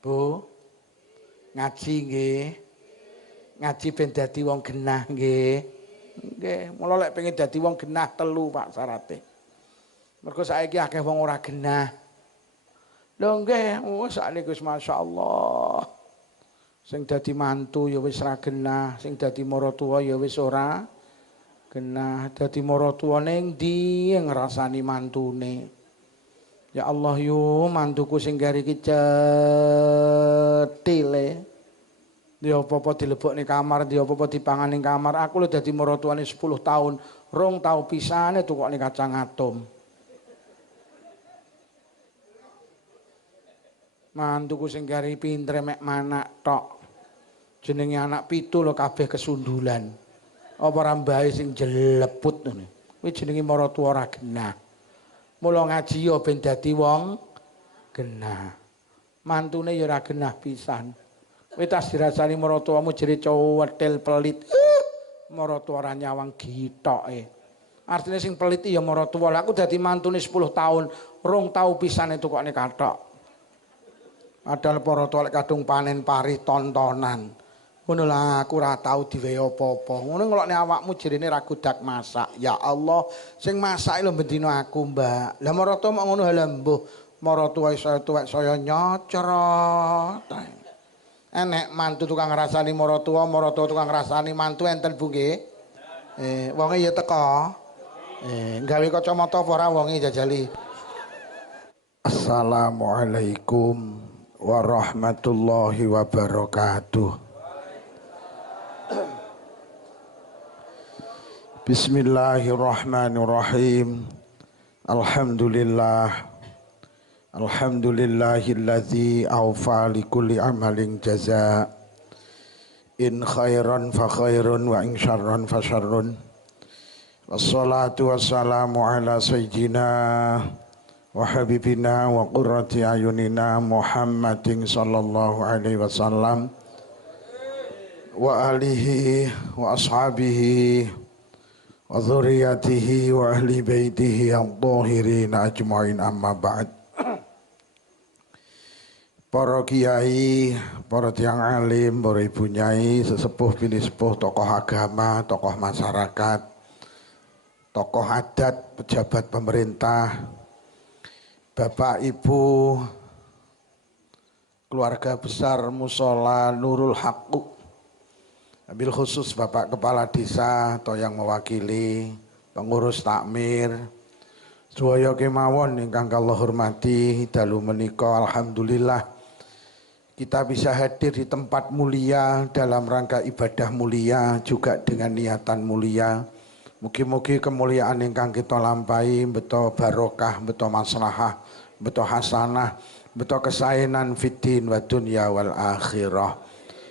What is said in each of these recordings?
Bu, ngaji nggih. Ngaji ben dadi wong genah nggih. Nggih, mula lek pengen dadi wong genah 3 Pak syarate. Mergo saiki akeh wong ora genah. Lho nggih, sakniki wis masyaallah. Sing dadi mantu ya wis ra genah, sing dadi maratuwa ya wis ora genah. Dadi maratuwane ndi ngrasani mantune. Ya Allah yo mantuku sing gari iki cetile. Dia apa-apa dilebokne kamar, dia apa-apa dipangan ning kamar. Aku lho dadi maratuwane 10 tahun, 2 tahun pisane tukokne kacang atom. Mantuku sing gari pinter mek manak tok. Jenenge anak 7 lho kabeh kesundulan. Apa ora mbae sing jeleput ngene. Kuwi jenenge maratuwa ora genah. Mula ngaji ya ben dadi wong genah. Mantune ya ora genah pisan. Kowe tas dirasani maratuwamu jere cowethil pelit. Maratuwa ora nyawang gitoke. Artine sing pelit ya maratuwa. Lah aku dadi mantune 10 tahun, 2 tahun pisane tukokne kathok. Padahal para tuwa lek kadung panen pari tontonan. Ngono lah aku ora tau diwehi apa-apa. Ngono ngelokne awakmu jerene ra godak masak. Ya Allah, sing masak lho bendina aku, Mbak. Lah maratuwa mok ngono lha mbuh maratuwa saya tuwek saya nyocrot. Enek mantu tukang ngrasani maratuwa, maratuwa tukang ngrasani mantu enten Bu nggih. Wonge ya teko. Gawe kacamata apa ora wonge jajali. Assalamualaikum warahmatullahi wabarakatuh. Bismillahirrahmanirrahim. Alhamdulillahilladzi awfa likulli amalin jazaa. In khairan fa khairun wa in syarran fa syarrun. Wassalatu wassalamu ala sayyidina wa habibina wa qurrati ayunina Muhammadin sallallahu alaihi wasallam wa alihi wa ashabihi wa dzurriyyatihi wa ahli baitihi adh-dhahirin ajmain, amma ba'd. Para kiai, para tiyang alim, para ibu nyai, sesepuh bini sepuh, tokoh agama, tokoh masyarakat, tokoh adat, pejabat pemerintah, Bapak Ibu, keluarga besar Musola Nurul Haqqu, wabil khusus Bapak Kepala Desa atau yang mewakili pengurus takmir, sedaya kemawon ingkang kula hormati, dalu menika alhamdulillah kita bisa hadir di tempat mulia dalam rangka ibadah mulia juga dengan niatan mulia. Mugi-mugi kemuliaan ingkang kita lampahi beto barokah, beto maslahah, beto hasanah, beto kesaenan fiddin wa dunya wal akhirah.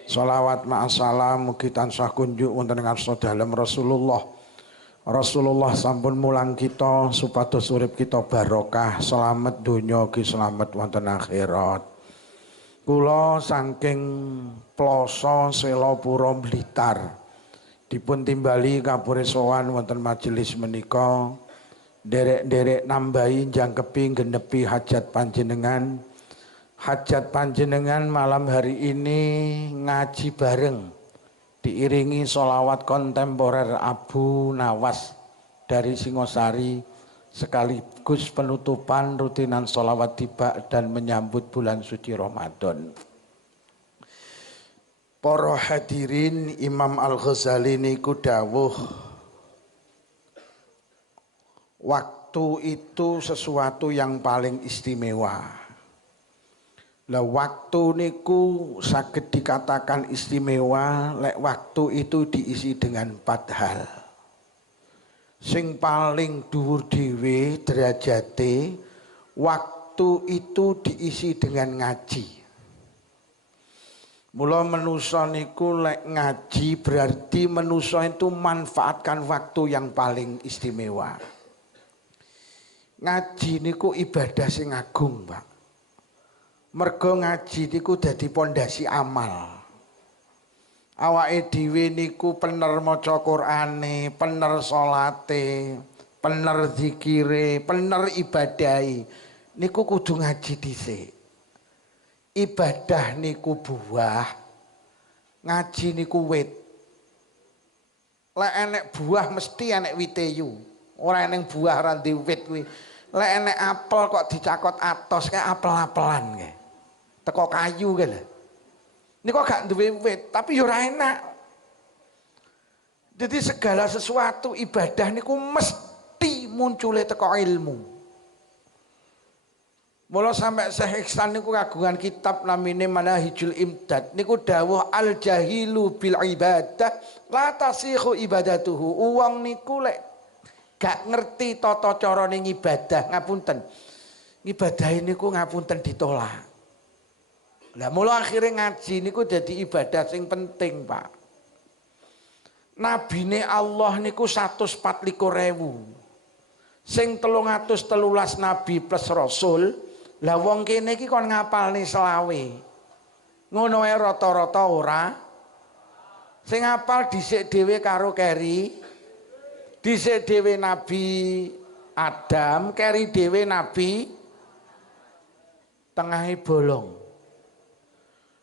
Sholawat ma'asalam mugi tansah kunjuk wonten ing arsa dalem Rasulullah. Rasulullah sampun mulang kita supados urip kita barokah, selamat donya ugi selamat wonten akhirat. Kula saking Ploso Selopuro Blitar dipun timbali kapure sowan wonten majelis menika, derek-derek nambahi jangkepi genepi hajat panjenengan. Hajat panjenengan malam hari ini ngaji bareng diiringi sholawat kontemporer Abu Nawas dari Singosari sekaligus penutupan rutinan sholawat tiba dan menyambut bulan suci Ramadan. Para hadirin, Imam Al-Ghazali niku dawuh, waktu itu sesuatu yang paling istimewa. Lah waktu niku saged dikatakan istimewa lek waktu itu diisi dengan 4 hal. Sing paling dhuwur dhewe derajate, waktu itu diisi dengan ngaji. Mula manusia niku lek ngaji berarti manusia itu manfaatkan waktu yang paling istimewa. Ngaji niku ibadah sing agung, Pak. Mergo ngaji niku dadi pondasi amal. Awake dhewe niku pener maca Qur'ane, pener salate, pener zikire, pener ibadahi. Niku kudu ngaji dhisik. ibadah niku buah, ngaji niku wit. Lek enek buah mesti enek wite yu. Ora enek buah ora ndek wit kuwi. Lek enek apel kok dicakot atos kayak apel-apelan kae. Teko kayu kae lho. Niku gak duwe wit, tapi yo ora enak. Jadi segala sesuatu ibadah niku mesti muncule teko ilmu. Mula sampai Syekh Ihsan niku kagungan kitab namine Manahijul Imdad. Niku dawuh al jahilu bil ibadah la tasihu ibadatuhu. Uang niku lek gak ngerti tata carane ngibadah, ngapunten. Ibadah niku ngapunten ditolak. Lah mula akhire ngaji niku dadi ibadah sing penting, Pak. Nabine Allah niku 124.000. Sing 313 nabi plus rasul. Lah wong kene iki kon ngapalne selawe. Ngono ae rata-rata ora. Sing ngapal dhisik dhewe karo keri. Dhisik dhewe Nabi Adam, keri dhewe Nabi tengahe bolong.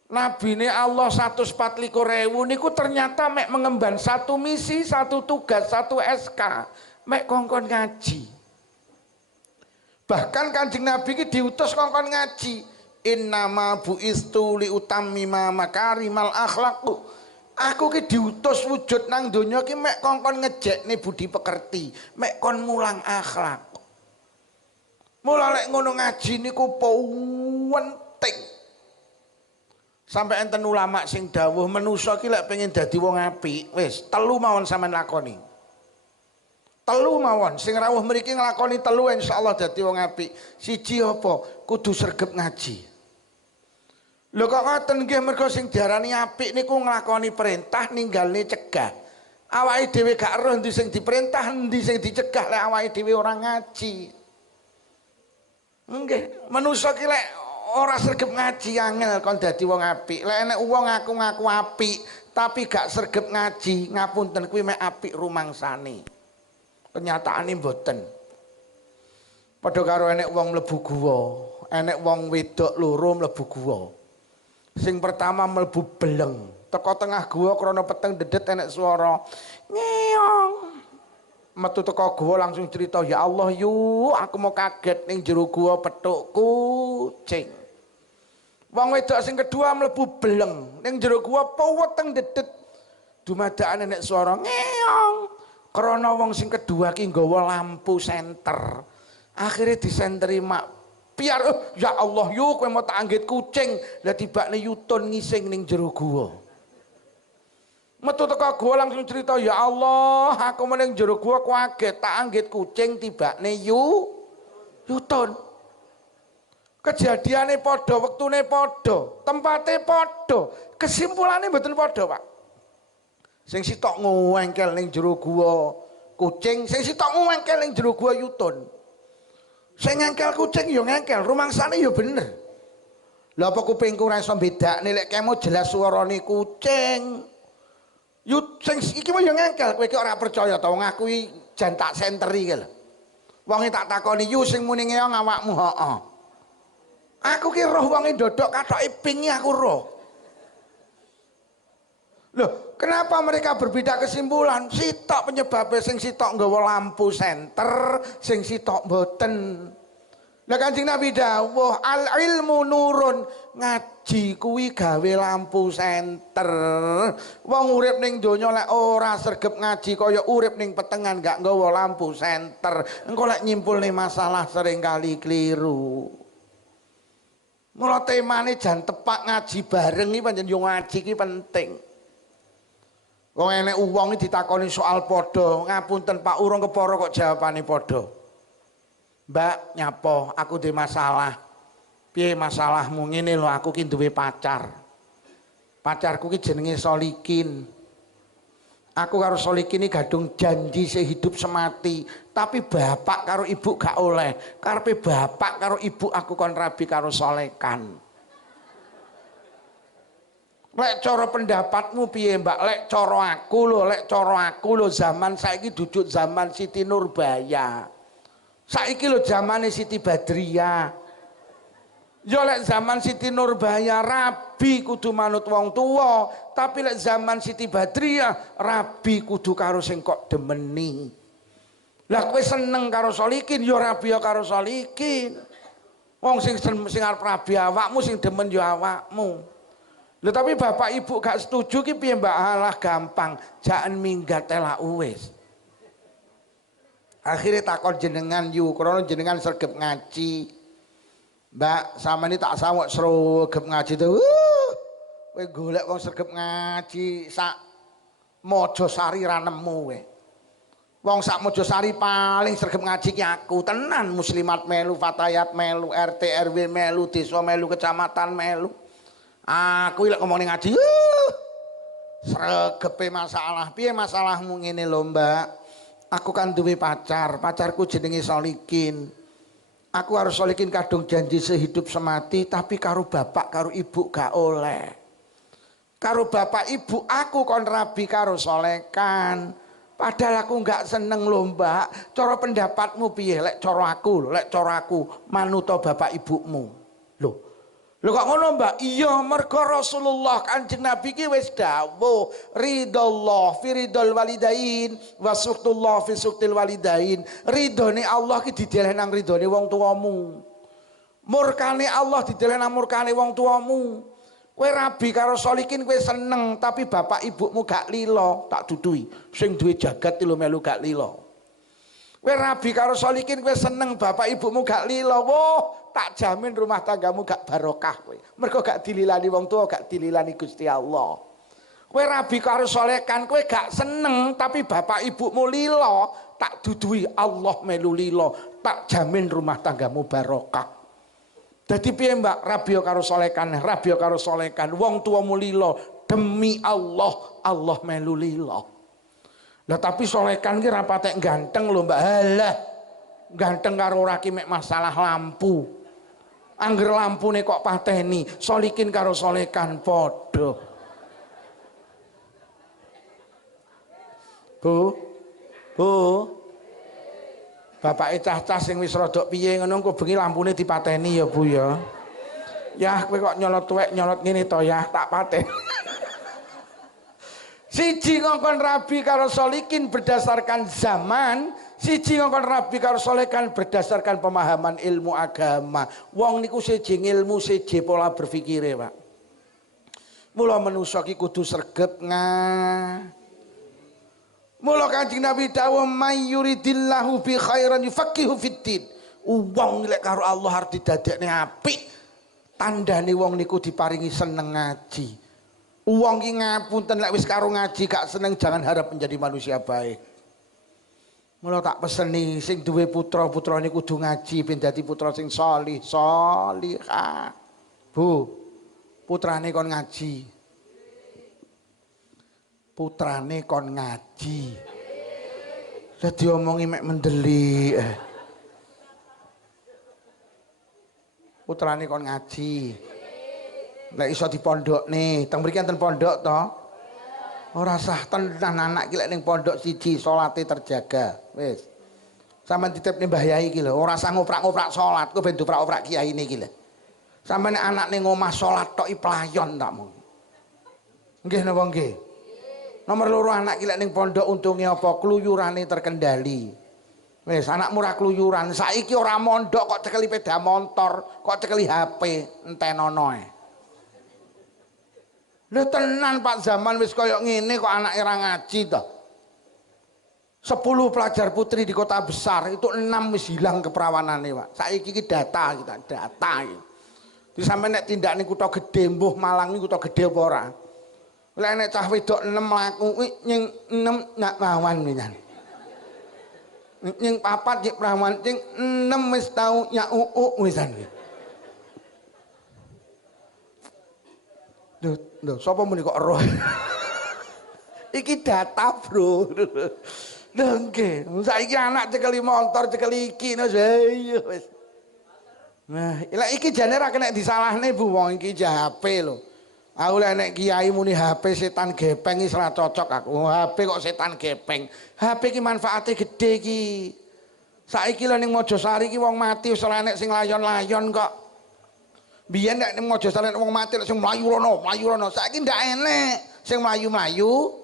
Nabine Allah 124.000 niku ternyata mek mengemban satu misi, satu tugas, satu SK, mek kongkon ngaji. Bahkan Kanjeng Nabi ki diutus kongkon ngaji. Innama buistu li utammima makarimal akhlaq. Aku ki diutus wujud nang donya ki mek kongkon ngejekne budi pekerti, mek kon mulang akhlak. Mula lek ngono ngaji niku penting. Sampai enten ulama sing dawuh manusa ki lek pengen dadi wong apik, wis telu mawon sampean lakoni. Telu mawon sing rawuh mriki nglakoni telu insyaallah dadi wong apik. Siji apa? Kudu sregep ngaji. Lho kok ngoten nggih mergo sing diarani apik niku nglakoni perintah ninggalne cegah. Awake dhewe gak eruh ndi sing diperintah, ndi sing dicegah lek awake dhewe ora ngaji. Nggih, manusa ki lek ora sregep ngaji angel kon dadi wong apik. Lek enek wong ngaku-ngaku apik tapi gak sregep ngaji, ngapunten kuwi mek apik rumangsane. Kenyataane mboten. Padha karo enek wong mlebu guwa, enek wong wedok loro mlebu guwa. Sing pertama mlebu beleng, teko tengah guwa krana peteng dedet enek swara ngeong. Metu teko guwa langsung cerita, ya Allah yu, aku mau kaget ning jero guwa petuk kucing. Wong wedok sing kedua mlebu beleng, ning jero guwa peweteng dedet. Dumadaan enek swara ngeong. Krana wong sing kedua ki nggawa lampu senter. Akhirnya disenteri mak piar, ya Allah yu kowe mau tak anggit kucing. Lah tibakne yutun ngising ning jero guwa. Metu teko guwa langsung cerita, ya Allah aku meneng jero guwa kaget tak anggit kucing tibakne yutun. Kejadiane padha, wektune padha, tempate padha, kesimpulane mboten padha, Pak. Sing sitok ngwengkel ning jero guwa kucing, sing sitok ngwengkel ning jero guwa yutun. Sing ngengkel kucing ya ngengkel, rumangsane ya bener. Lah apa kupingku ora iso bedakne lek kemo jelas suarane kucing. Sing iki mau ya ngengkel, kowe iki ora percaya ta wong aku iki jan tak senteri iki lho. Wong tak takoni yu sing muni ngeong awakmu, heeh. Aku ki roh wong ndodok kathoke pingi aku roh. Loh, kenapa mereka berbeda kesimpulan? Sitok penyebabnya, sing sitok nggawa lampu senter, sing sitok mboten. Lah Kanjeng Nabi dawuh, al ilmu nurun, ngaji kuwi gawe lampu senter. Wong urip ning donya lek ora sregep ngaji kaya urip ning petengan gak nggawa lampu senter. Engko lek nyimpulne masalah sering kali keliru. Mula temane jan tepak ngaji bareng iki pancen yo ngaji iki penting. Wong enek wong ditakoni soal padha, ngapunten Pak urung kepara kok jawabane padha. Mbak nyapa, aku duwe masalah. Piye masalahmu? Ngene lho, aku ki duwe pacar. Pacarku ki jenenge Solikin. Aku karo Solikin iki gadung janji sehidup semati, tapi bapak karo ibu gak oleh. Karepe bapak karo ibu aku kon rabi karo Solekan. Lek cara pendapatmu piye Mbak? Lek cara aku lho zaman saiki duduk zaman Siti Nurbaya. Saiki lho zamane Siti Badriah. Ya lek zaman Siti Nurbaya rabi kudu manut wong tuwa, tapi lek zaman Siti Badriah rabi kudu karo sing kok demeni. Lah kowe seneng karo Solikin ya rabi ya karo Solikin. Wong sing arep rabi awakmu sing demen ya awakmu. Lha tapi bapak ibu gak setuju ki piye Mbak? Alah gampang, jangan minggat telak wis. Akhirnya takon jenengan yu, krana jenengan sregep ngaji. Mbak, sama ini tak sawuk sregep ngaji tuh. Kowe golek wong sregep ngaji sak Mojosari ra nemu kowe. Wong sak Mojosari paling sregep ngaji ki aku, tenan. Muslimat melu, fatayat melu, RT RW melu, desa melu, kecamatan melu. Aku lek ngomong ngaji, sregepe masalah. Piye masalahmu ngene lho, Mbak? Aku kan duwe pacar, pacarku jenenge Solikin. Aku harus Solikin kadung janji sehidup semati, tapi karo bapak karo ibu gak oleh. Karo bapak ibu aku kon rabi karo Solekan. Padahal aku gak seneng lho Mbak. Cara pendapatmu piye? Lek cara aku manuto bapak ibumu. Lho kok ngono Mbak? Iya, mergo Rasulullah Kanjeng Nabi ki wis dawuh, ridallah fi ridal walidain wa suktullah fi suktil walidain. Ridone Allah ki dideleh nang ridone wong tuamu. Murkane Allah dideleh nang murkane wong tuamu. Kowe rabi karo Solikin kowe seneng, tapi bapak ibumu gak lilo, tak dudui. Sing duwe jagat lho melu gak lilo. Kowe rabi karo Solikin kowe seneng, bapak ibumu gak lilo. Woh, tak jamin rumah tanggamu gak barokah kowe. Mergo gak dililani wong tua, gak dililani Gusti Allah. Kowe rabi karo Solekan kowe gak seneng, tapi bapak ibumu lilo, tak dudui Allah melu lilo, tak jamin rumah tanggamu barokah. Dadi piye Mbak? Rabi karo Solekan, rabi karo Solekan, wong tuamu lilo, demi Allah, Allah melu lilo. Lah tapi Solekan ki ra patek ganteng lho Mbak. Halah. Ganteng karo ora ki mek masalah lampu. Angger lampune kok pateni, Solikin karo Solekan padha. Bu. Bapake cah-cah sing wis rada piye ngono engko bengi lampune dipateni ya Bu ya. Yah kowe kok nyolot tuwek nyolot ngene to ya, tak paten. Siji ngongkon rabi karo Solikin berdasarkan zaman, siji ngongkon rabi karo Solekan berdasarkan pemahaman ilmu agama. Wong niku siji ilmu, siji pola berpikire, Pak. Mula manusa ki kudu sregep Mula Kanjeng Nabi dawuh mayyuridillahu bi khairan yufaqihu fiddin. Wong lek karo Allah arep didadekne apik, tandane wong niku diparingi seneng ngaji. Wong ki ngapunten lek wis karo ngaji gak seneng jangan harap menjadi manusia baik. Mula tak peseni sing duwe putra niku kudu ngaji ben dadi putra sing salihah. Bu, putrane kon ngaji. Putrane kon ngaji. Lah diomongi mek mendeli. Putrane kon ngaji. Lek iso dipondhokne, teng mriki enten pondok to? Ora sah tenan anak ki lek ning pondok siji salate terjaga. Wis. Sampeyan titipne Mbah Yai iki lho, ora sah ngoprak-ngoprak salat, kok ben doprak-oprak kiyaine iki lho. Sampeyan anak ning omah salat tok i playon tak mung. Nggih napa nggih? Nomor loro anak ki lek ning pondok untunge apa? Kluyurane terkendali. Wis anakmu ora kluyuran, saiki ora mondok kok cekeli sepeda motor, kok cekeli HP, entenono ae. Lho tenan Pak, zaman wis kaya ngene kok anake ora ngaji to. 10 pelajar putri di kota besar itu 6 wis hilang keperawanane, Pak. Saiki iki data iki. Di sampe nek tindak ning kutha gedhe mbuh Malang niku kutha gedhe apa ora? Lek nek cah wedok 6 mlaku nying 6 nak rawan pisan. Nying 4 cek perawan, cing 6 wis tau nyak wisan. Lho, sapa muni kok roh? Iki data, Bro. Lho nggih, saiki anak cekeli motor, cekeli iki iya wis. Nah, lek iki jane ra kena disalahne Bu, wong iki HP lho. Aku lek nek kiai muni HP setan gepeng iki ora cocok aku. HP kok setan gepeng. HP ki manfaate gede iki. Saiki lho ning Mojosari ki wong mati wis ora enek sing layon-layon kok. Biyen nek Mojosari wong mati sing mlayu rono, saiki ndak enek sing mlayu-mlayu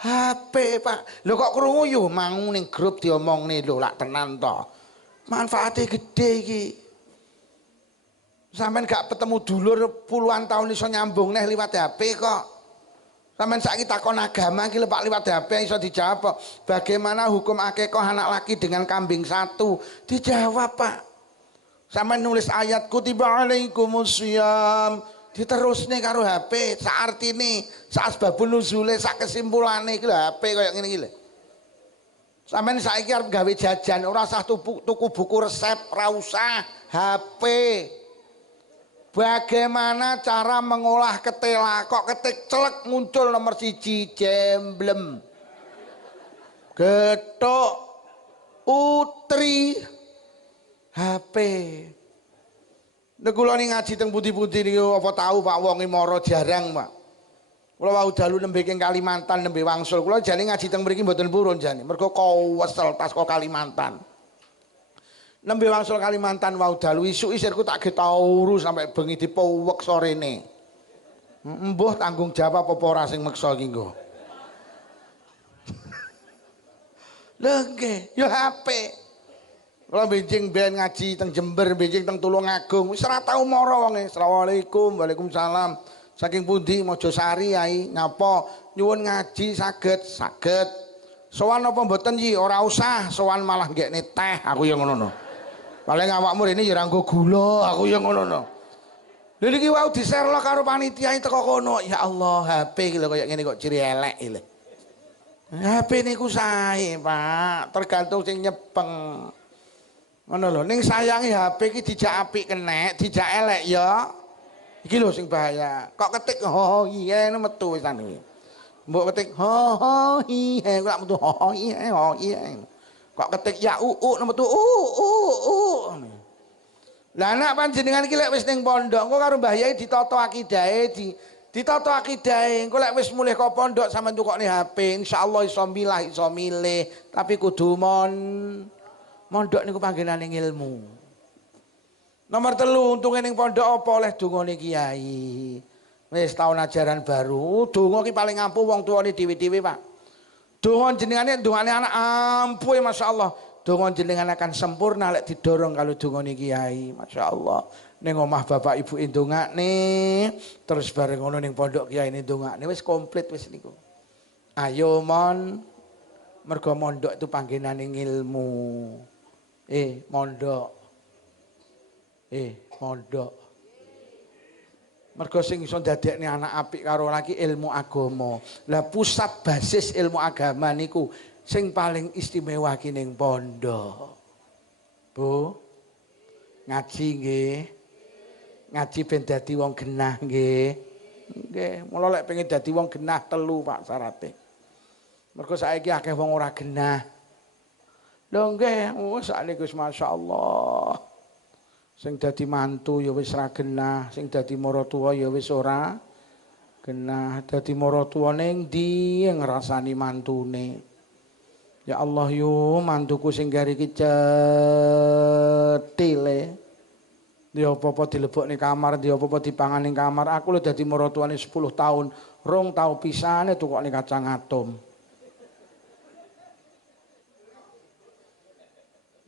HP, Pak. Lho kok krungu yo mangu ning grup diomongne lho lak tenan to. Manfaate gede iki. Sampeyan gak ketemu dulur puluhan tahun iso nyambung neh liwat HP kok. Sampeyan saiki takon agama iki lho Pak liwat HP iso dijawab. Bagaimana hukum akikah anak laki dengan kambing satu? Dijawab, Pak. Sampeyan nulis ayat kutiba alaikumusiyam diterusne karo HP sak artine sak asbabun nuzule sak kesimpulane iki lho HP kaya ngene iki lho. Sampeyan saiki arep gawe jajan ora usah tuku buku resep, ora usah HP. Bagaimana cara mengolah ketela? Kok ketik celek muncul nomor 1 jemblem. Getuk utri HP. Nek kula ngaji teng pundi-pundi niku apa tahu Pak wonge mara jarang, Pak. Kula wau dalu nembe king Kalimantan nembe wangsul. Kula jane ngaji teng mriki mboten purun jane. Mergo kowesel tas kok Kalimantan. Nembe wangsul Kalimantan wau dalu isuk isirku tak getauru sampai bengi dipowek sorene. Embuh tanggung jawab apa ora sing meksa iki nggo. Lho nggih, ya HP. Kula benjing ben ngaji teng Jember, benjing teng Tulungagung, wis ora tau mara wonge. Asalamualaikum, waalaikumsalam. Saking pundi Mojosari Yai, nyapa nyuwun ngaji saged. Sowan apa mboten Yi? Ora usah, sowan malah nggekne teh, aku ya ngono no. Paling awakmu rene ya ora nggo gula, aku ya ngono no. Lha niki wau di-share karo panitia teko kono. Ya Allah, HP iki lho kaya ngene kok ciri elek iki lho. HP niku sae, Pak, tergantung sing nyepeng. Ngono lho, ning sayangi HP iki dijak apik kenek, dijak elek ya. Iki lho sing bahaya. Kok ketik ho iya metu wisan iki. Mbok ketik ho iya kok metu ho iya. Kok ketik ya metu Lah anak panjenengan iki lek wis ning pondok, engko karo Mbah Yai ditata akidahe, ditata akidahe. Engko lek wis mulih ka pondok sampean tukokne HP, insyaallah iso milah, iso milih, tapi kudu mondok niku panggenane ilmu. Nomor 3 untunge ning pondok apa oleh dongane kiai. Wis taun ajaran baru, donga ki paling ampuh wong tuane dhewe-dhewe, Pak. Donga jenengane dongane anak ampuh masyaallah. Donga jenengan akan sempurna lek didorong kalau dongane kiai, masyaallah. Ning omah bapak ibu ndongakne, terus bareng ngono ning pondok kiai ndongakne wis komplit wis niku. Ayo mon, mergo mondok itu panggenane ilmu. Mondok. Mergo sing iso ndadekne anak apik karo laki ilmu agama. Lah pusat basis ilmu agama niku sing paling istimewa ki ning pondok. Bu, ngaji nggih. Ngaji ben dadi wong genah nggih. Nggih, mula lek pengen dadi wong genah 3 Pak syarate. Mergo saiki akeh wong ora genah. Lho nggih, sakniki wis masyaallah. Sing dadi mantu ya wis ra genah, sing dadi maratuwa ya wis ora genah. Dadi maratuwa ning ndi ngrasani mantune. Ya Allah yo mantuku sing gari iki cetile. Dia apa-apa dilebokne kamar, dia apa-apa dipangan ning kamar. Aku lho dadi maratuwane 10 tahun, 2 tahun pisane tukokne kacang atom.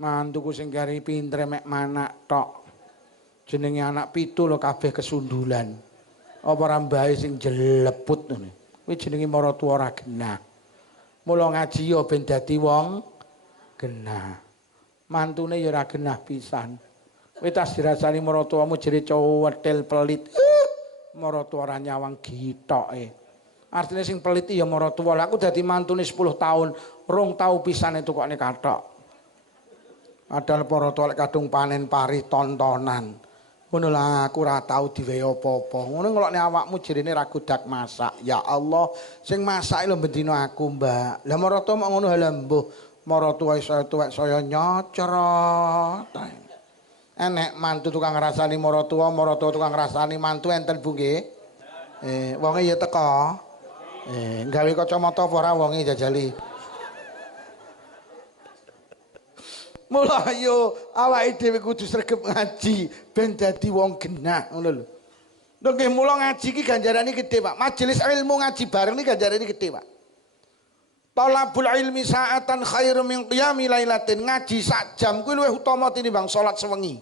Mantuku sing gari pintre mek manak tok. Jenenge anak 7 lho kabeh kesundulan. Apa rambahe sing jeleput ngene. Kuwi jenenge maratuwa ora genah. Mula ngaji ya ben dadi wong genah. Mantune ya ora genah pisan. Kowe tas dirasani maratuwamu jere cowethil pelit. Maratuwa ora nyawang gitoke. Artine sing pelit ya maratuwa. Lah aku dadi mantune 10 tahun, 2 tahun pisane tukokne kathok. Padahal para tuwa lek kadung panen pari tontonan. Ngono lah aku ora tau diwehi apa-apa. Ngono ngelokne awakmu jerene ra godak masak. Ya Allah, sing masak lho bendina aku, Mbak. Lah maratuwa mok ngono lha mbuh. Maratuwa iso tuwek saya nyocrot. Enek mantu tukang ngrasani maratuwa, maratuwa tukang ngrasani mantu enten Bu nggih. Wonge ya teko. Gawe kacamata apa ora wonge jajali. Mula yo awake dhewe kudu sregep ngaji ben dadi wong genah ngono lho. Nggih mula ngaji iki ganjarane gedhe, Pak. Majelis ilmu ngaji bareng iki ganjarane gedhe, Pak. Talabul ilmi sa'atan khairum min qiyami lailatin. Ngaji sak jam kuwi luwih utama tinimbang salat sewengi.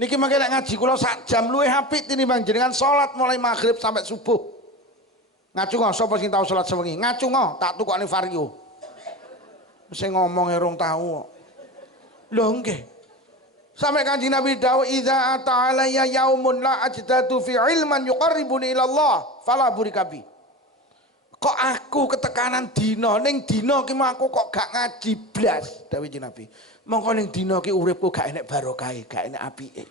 Niki mangke nek ngaji kula sak jam luwih apik tinimbang jenengan salat mulai maghrib sampai subuh. Ngacungo sapa sing tau salat sewengi? Ngacungo tak tukokne vario. Sing ngomong rong tau kok. Lho nggih. Sampai Kanjeng Nabi dawuh idza ta'ala ya yaumun la ajdatu fi ilman yuqarribuni ila Allah fala burikabi. Kok aku ketekanan dina ning dina ki aku kok gak ngaji blas dawuh Kanjeng Nabi. Mongko ning dina ki uripku gak enek barokahe, gak enek apike.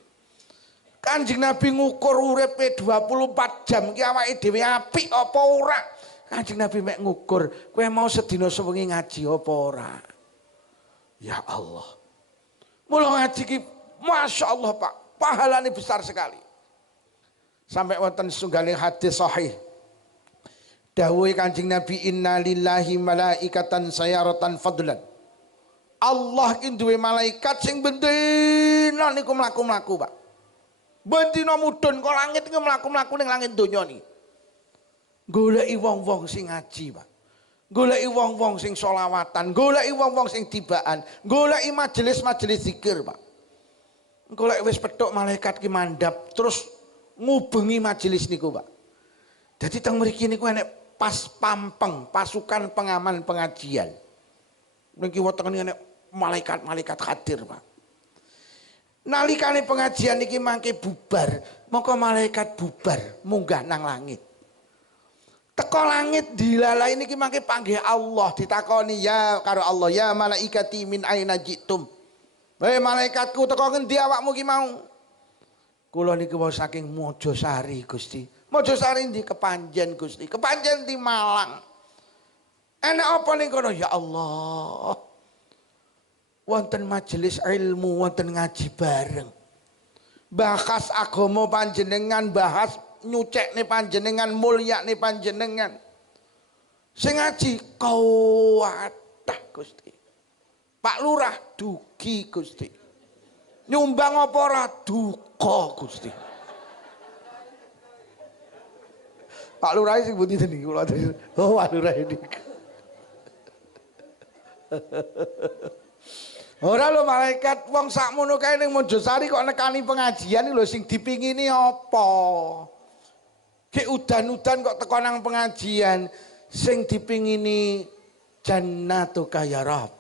Kanjeng Nabi ngukur uripe 24 jam ki awake dhewe apik apa ora. Kanjeng Nabi mek ngukur kowe mau sedina sewengi ngaji apa ora. Ya Allah. Mula ngaji ki Masya Allah Pak, pahalanya besar sekali. Sampai wonten setunggal hadis sahih. Dawuhe Kanjeng Nabi inna lillahi malaikatan sayaratan fadlan. Allah ki duwe malaikat sing bendina niku mlaku-mlaku, Pak. Bendina mudhun kok langit niku mlaku-mlaku ning langit donya niki. Goleki wong-wong sing ngaji, Pak. Goleki wong-wong sing sholawatan, goleki wong-wong sing tibaan, goleki majelis-majelis zikir, Pak. Engko lek wis petuk malaikat ki mandhap terus ngubengi majelis niku, Pak. Dadi teng mriki niku enek pas pampeng, pasukan pengaman pengajian. Niki wonten enek malaikat-malaikat hadir, Pak. Nalikane pengajian niki mangke bubar, mongko malaikat bubar munggah nang langit. Teko langit dilalai niki mangke panggih Allah ditakoni ya karo Allah ya malaikati min aina jitum. Hei malaikatku teko ngendi awakmu ki mau? Kula niki wau saking Mojosari Gusti. Mojosari ndi Kepanjen Gusti. Kepanjen di Malang. Enak apa ning kono ya Allah. Wonten majelis ilmu, wonten ngaji bareng. Bahas agama panjenengan, bahas nyucekne panjenengan, mulyakne panjenengan. Sing ngaji kawathah Gusti. Pak Lurah dugi Gusti. Nyumbang apa ora duka Gusti. Pak Lurah sing pundi niki kula. Oh, Pak Lurah ini. Ora lho malaikat wong sakmono kae ning Mojosari kok nekani pengajian lho sing dipingini apa? Ki udan-udan kok teko nang pengajian sing dipingini jannatuka ya Rabb.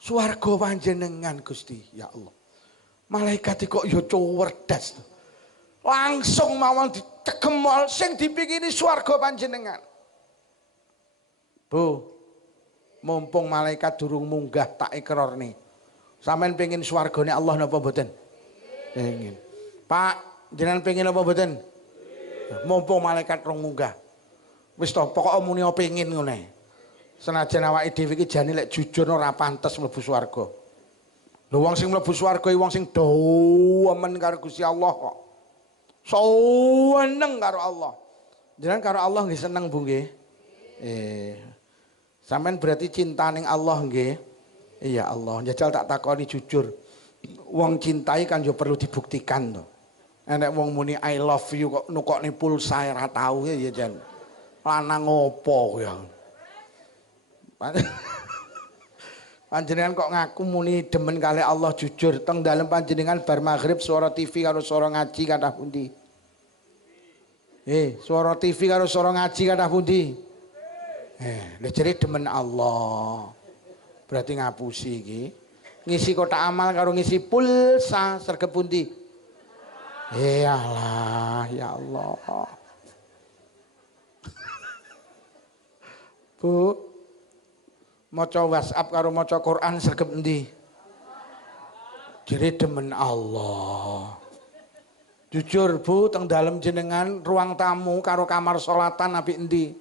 Swarga panjenengan Gusti, ya Allah. Malaikat kok ya cuwerdas. Langsung mawon dicegem sing dipingini swarga panjenengan. Bu, mumpung malaikat durung munggah tak ikrarne. Sampeyan pengin swargane Allah napa mboten? Pengin. Pak, jenengan pengin apa mboten? Mumpung malaikat rong munggah. Wis to, pokoke muni pengin ngene. Senajan awake dhewe iki jane lek jujur ora pantes mlebu swarga. Lho wong sing mlebu swarga iki wong sing demen karo Gusti Allah kok. Seneng karo Allah. Jenengan karo Allah nggih seneng Bu nggih? Sampeyan berarti cinta ning Allah nggih? Iya Allah. Njajal tak takoni jujur. Wong cintai kan yo perlu dibuktikan to. Enek wong muni I love you kok nukokne pulsa ora tau ya jan. Lanang opo ya. Panjenengan kok ngaku muni demen kali Allah jujur teng dalem panjenengan bar maghrib suara TV karo suara ngaji kathah pundi? Suara TV karo suara ngaji kathah pundi? Lha jere demen Allah. Berarti ngapusi iki. Ngisi kotak amal karo ngisi pulsa sregep pundi? Allah, ya Allah. Bu, maca WhatsApp karo maca Quran sregep endi? Jere demen Allah. Jujur Bu, teng dalem jenengan ruang tamu karo kamar sholatan apik endi?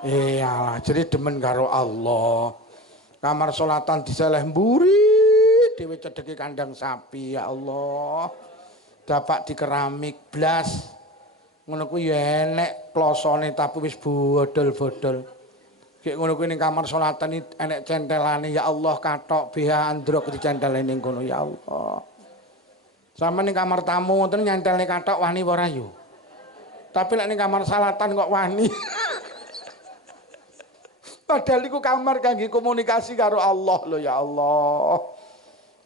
Iyalah, jere demen karo Allah. Kamar sholatan diseleh mburi dhewe cedheke kandang sapi ya Allah. Dapak di keramik blas. Ngono kuwi ya enek klosone tapi wis bodol-bodol. Kayak ngono kuwi ning kamar salatan enek centelane ya Allah kathok beha androk dicentele ning kono ya Allah. Sama ning kamar tamu ngoten nyentelne kathok wani ora yo. Tapi lek ning kamar salatan kok wani. Padahal iku kamar kangge komunikasi karo Allah lho ya Allah.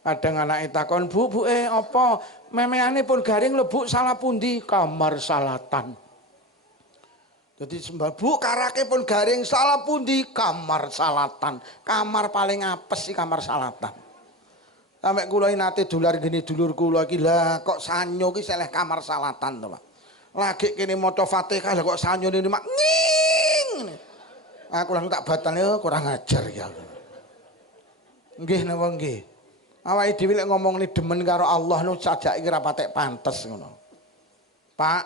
Kadang anake takon, "Bu, apa memeane pun garing lho Bu, salah pundi?" Kamar salatan. Jadi sembah Bu karake pun garing salah pundi kamar salatan. Kamar paling apes sih kamar salatan. Sampai kula nate dolar gini dulur kula iki lah kok sanyo ki seleh kamar salatan to Pak. Lagi kene maca Fatihah kok sanyo ini mak nging. Aku lang tak batal kurang ajar ya. Nggih napa nggih. Awake dhewe lek ngomong ni demen karo Allah nu sajake ora patek pantes ngono. Pak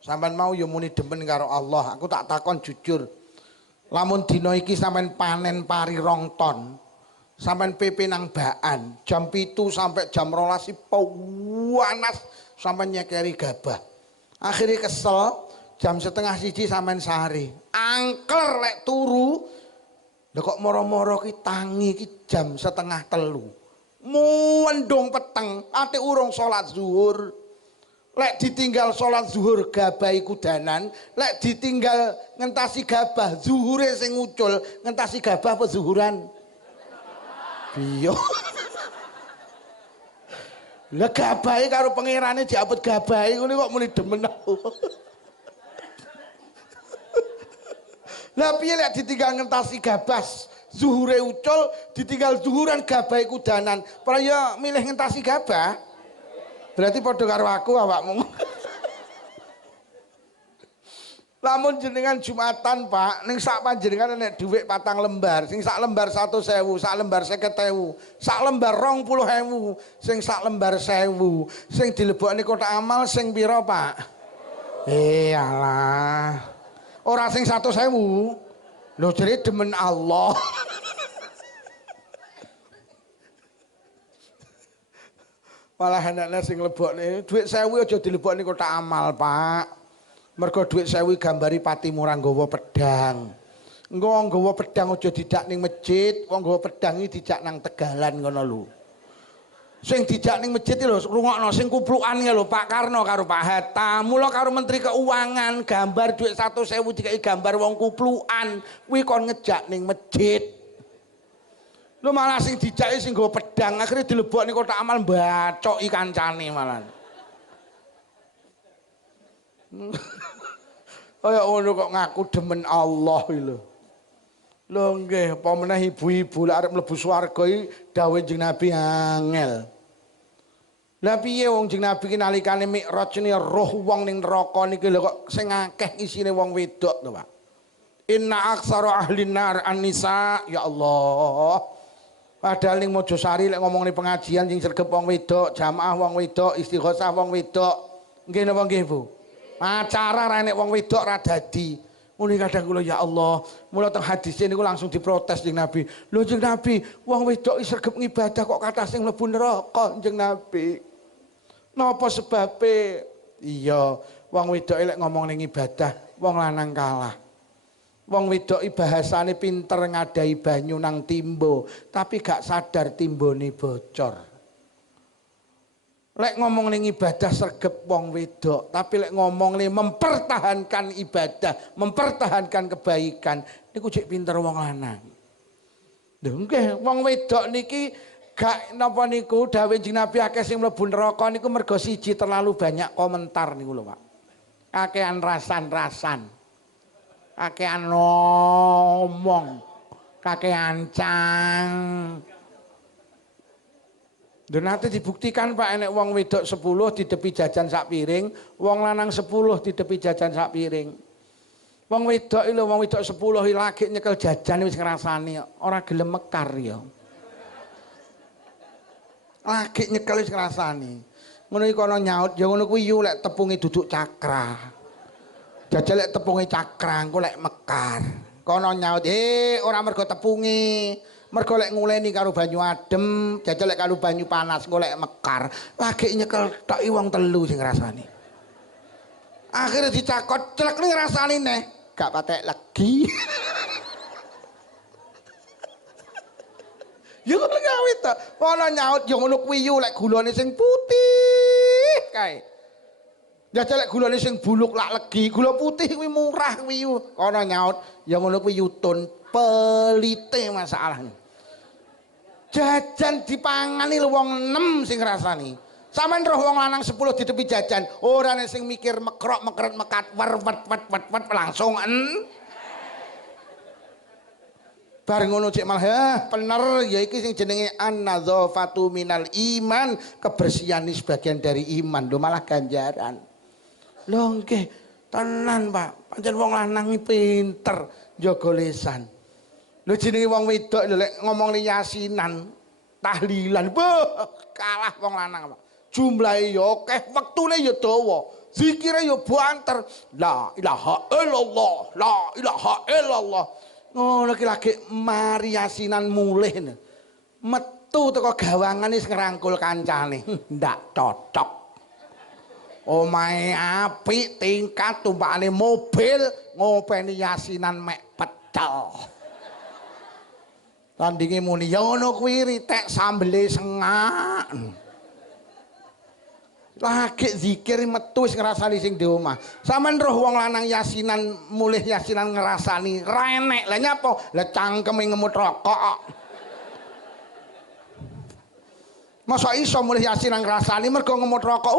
sampean mau ya muni demen karo Allah. Aku tak takon jujur. Lamun dina iki sampean panen pari 2 ton. Sampean PP nang Baan jam 7 sampai jam 12 panas sampean nyekeri gabah. Akhirnya kesel jam 12:30 sampean sehari. Angker lek turu. Lah kok moro-moro ki tangi ki jam 2:30. Mendung peteng, ate urung salat zuhur. Lek ditinggal salat zuhur gabah iku danan, lek ditinggal ngentasi gabah zuhure sing ngucul, ngentasi gabah apa zuhuran? Biyo. Lah gabahe karo pangerane diapet gabahe ngene kok muni demen aku. Lah piye lek ditinggal ngentasi gabah zuhure ucul, ditinggal zuhuran gabah iku danan. Pra ya milih ngentasi gabah. Berarti padha karo aku awakmu. Lamun jenengan Jumatan Pak, ning sak panjenengan nek dhuwit 4 lembar, sing sak lembar 1.000, sak lembar 50.000, sak lembar 20.000, sing sak lembar 1.000, sing dilebokne kotak amal sing pira Pak? Alah. Ora sing 100.000. Lho jadi demen Allah. Malah anaknya sing lebokne duit 1.000 aja dilebokne kotak amal Pak. Mergo duit 1.000 gambari pati murah nggawa pedang. Engko wong nggawa pedang aja dijak ning masjid, wong nggawa pedang iki dijak nang Tegalan ngono lho. Sing dijak ning masjid lho rungokno sing kuplukan lho Pak Karno karo Pak Hatta, mula karo Menteri Keuangan gambar duit 100.000 dikai gambar wong kuplukan, kuwi kon ngejak ning masjid. Lho malah sing dijaki sing nggawa pedang akhirnya dilebokne kotak amal mbacoki kancane malah. Kaya ngono kok ngaku demen Allah iki lho. Lho nggih, apa meneh ibu-ibu lek arep mlebu swarga iki dawuh Kanjeng Nabi angel. Lah piye wong Kanjeng Nabi ki nalikane Mi'raj ni roh wong ning neraka niki lho kok sing akeh isine wong wedok to, Pak. Inna aktsara ahlin nar an-nisa, ya Allah. Padahal ning Mojosari lek ngomong ning pengajian sing sregep wong wedok, jamaah wong wedok, istighosah wong wedok. Nggih napa nggih, Bu? Acara ra nek wong wedok ra dadi. Muni kadang kula ya Allah, mula teng hadis niku langsung diprotes Kanjeng Nabi. Lho Kanjeng Nabi, wong wedok sregep ngibadah kok kathah sing mlebu neraka Kanjeng Nabi. Napa sebabe? Iya, wong wedok lek ngomong ning ibadah, wong lanang kalah. Wong wedok bahasane pinter ngadai banyu nang timbo, tapi gak sadar timbone bocor. Lek ngomong ning ibadah sregep wong wedok, tapi lek ngomong ning mempertahankan ibadah, mempertahankan kebaikan, niku cek pinter wong lanang. Lho nggih, wong wedok niki gak napa niku dawuh Kanjeng Nabi akeh sing mlebu neraka niku mergo siji terlalu banyak komentar niku lho, Pak. Kakean rasan-rasan. Kakean ngomong, kakean cang. Dan nanti dibuktikan Pak enek wong wedok 10 ditepi jajan sak piring, wong lanang 10 ditepi jajan sak piring. Wong wedok lho, wong wedok 10 lagi nyekel jajan wis ngrasani ora gelem mekar ya. Lagi nyekel wis ngrasani. Ngono iki kono nyaut ya ngono kuwi yu lek tepunge duduk cakra. Jajal lek tepunge cakra engko lek mekar. Kono nyaut, ora mergo tepunge. Mergo lek nguleni karo banyu adem, jajal lek karo banyu panas golek mekar. Lagi nyekel tok wong 3 sing ngrasani. Akhire dicakot celek ning ngrasani neh, gak patek legi. Ya ngono gawe to. Ana nyaut ya ngono kuwi yu lek gulane sing putih kae. Ya lek gulane sing buluk lak legi, gula putih kuwi murah kuwi yu. Ana nyaut ya ngono kuwi yutun pelite masalahnya. Jajan dipangani wong 6 sing rasani. Sampeyan roh wong lanang 10 di tepi jajan, ora nek sing mikir mekrok mekret mekat wet langsung bar ngono cek malah bener ya iki sing jenenge an-nadzafatu minal iman, kebersihan ini sebagian dari iman lho malah ganjaran. Lho nggih tenan Pak, pancen wong lanang iki pinter njaga lisan. Lho jenenge wong wedok lho lek ngomong yasinan, tahlilan, kalah wong lanang Pak. Jumlahe ya akeh, wektune ya dawa, zikire ya banter. La ilaha illallah, la ilaha illallah. Ngono ki lagi mari yasinan mulih. Metu teko gawangan wis ngrangkul kancane. Ndak cocok. Omahe apik, tingkat tumpakane mobil, ngopeni yasinan mek pecel. Tandinge muni ya ngono kuwi ritek sambele sengak. Lagi zikir metu wis ngrasani sing di omah. Sampeyan roh wong lanang yasinan mulih yasinan ngrasani ra enek. Lah nyapa? Lah cangkeme ngemut rokok. Masa iso mulih yasinan ngrasani mergo ngemut rokok.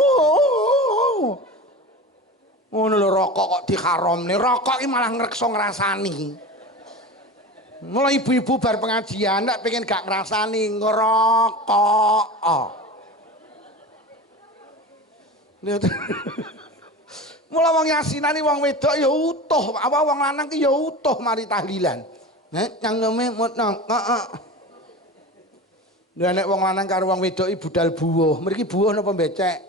Ngono lho rokok kok diharamne. Rokok iki malah ngrekso ngrasani. Mulai ibu-ibu bar pengajian ndak pengen gak ngrasani ngerokok. Mula wong yasinane wong wedok ya utuh, apa wong lanang ki ya utuh mari tahlilan. Nek cangkeme mutno. Lah nek wong lanang karo wong wedok iki budal buwuh. Mriki buwuh napa becek?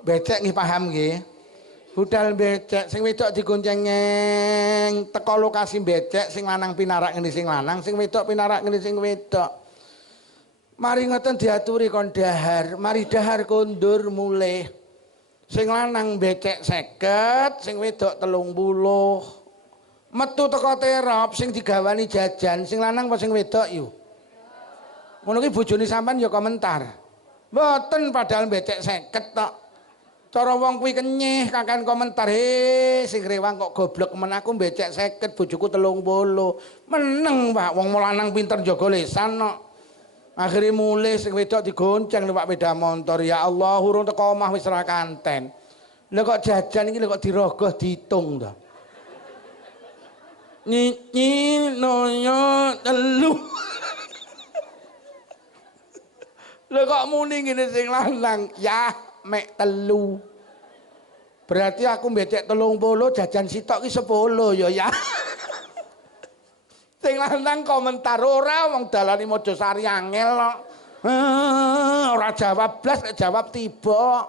Becek nggih paham nggih. Budal becek sing wedok digonceng teko lokasi becek sing lanang pinarak ngene sing lanang, sing wedok pinarak ngene sing wedok. Mari ngoten diaturi kon dahar, mari dahar kondur mulih. Sing lanang becek 50, sing wedok 30. Metu teko terop sing digawani jajan, sing lanang apa sing wedok yu? Ngono ki bojone sampean ya komentar. Mboten padahal becek 50 tok. Cara wong kuwi kenyih kakan komentar, sing rewang kok goblok men aku becek 50, bojoku 30. Meneng Pak, wong lanang pinter jaga lisan kok. Akhirnya mulai sing wedok digonceng numpak sepeda motor. Ya Allah, urung teko omah wis ora kanten. Lha kok jajan iki lho kok dirogoh diitung to. Nyi noyo telu. Lha kok muni ngene sing lanang, ya mek telu. Berarti aku becek 30 jajan sitok ki 10 ya. Sing lanang komentar ora wong dalane Mojosari angel kok. Ora jawab blas, jawab tiba.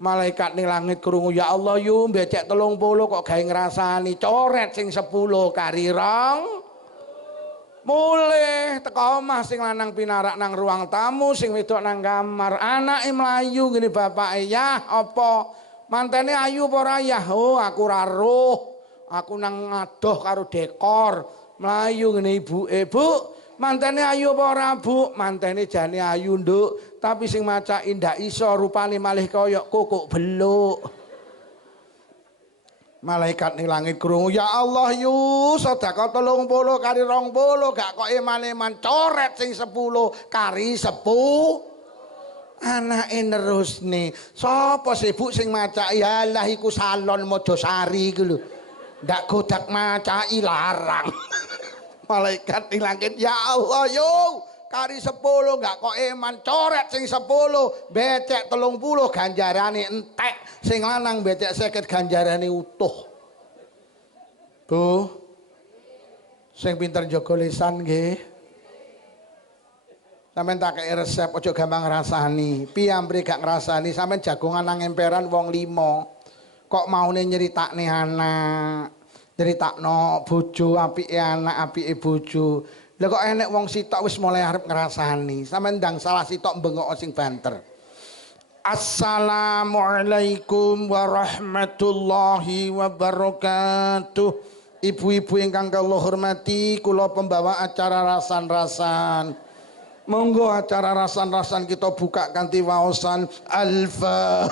Malaikat ning langit krungu ya Allah yu becek 30 kok gawe ngrasani coret sing 10 kari rong. Mulih teko omah sing lanang pinarak nang ruang tamu, sing wedok nang kamar. Anake mlayu ngene bapake, "Yah, apa mantene ayu apa ora yah?" "Oh, aku ora roh. Aku nang ngadoh karo dekor." Melayu ngene ibuke, "Bu, mantene ayu apa ora, Bu?" "Mantene jane ayu, Nduk, tapi sing macaki ndak iso, rupane malih kaya kokok beluk." Malaikat ning langit krungu, "Ya Allah yu, sedekah 30 kali 20, gak kok eman-eman coret sing 10 kari 10." Anake nerusne, "Sapa sih Bu sing macaki?" "Yalah iku salon Mojosari iku lho. Ndak godak macaki larang." Malaikat ning langit, "Ya Allah yo, kari 10 gak kok eman coret sing 10, becek 30 ganjarane entek, sing lanang becek 50 ganjarane utuh." Bu, sing pinter jaga lisan nggih. Sampeyan tak kei resep aja gampang ngrasani. Piyambire gak ngrasani, sampeyan jagongan nang emperan wong 5. Kok maune nyeritakne anak. Nyeritakno bojo apike anak apike bojo. Lah kok enek wong sitok wis mulai arep ngrasani. Sampeyan ndang salah sitok bengok sing banter. Assalamualaikum warahmatullahi wabarakatuh. Ibu-ibu ingkang kula hormati, kula pembawa acara rasan-rasan. Monggo acara rasan-rasan kita buka kanthi waosan Alfa.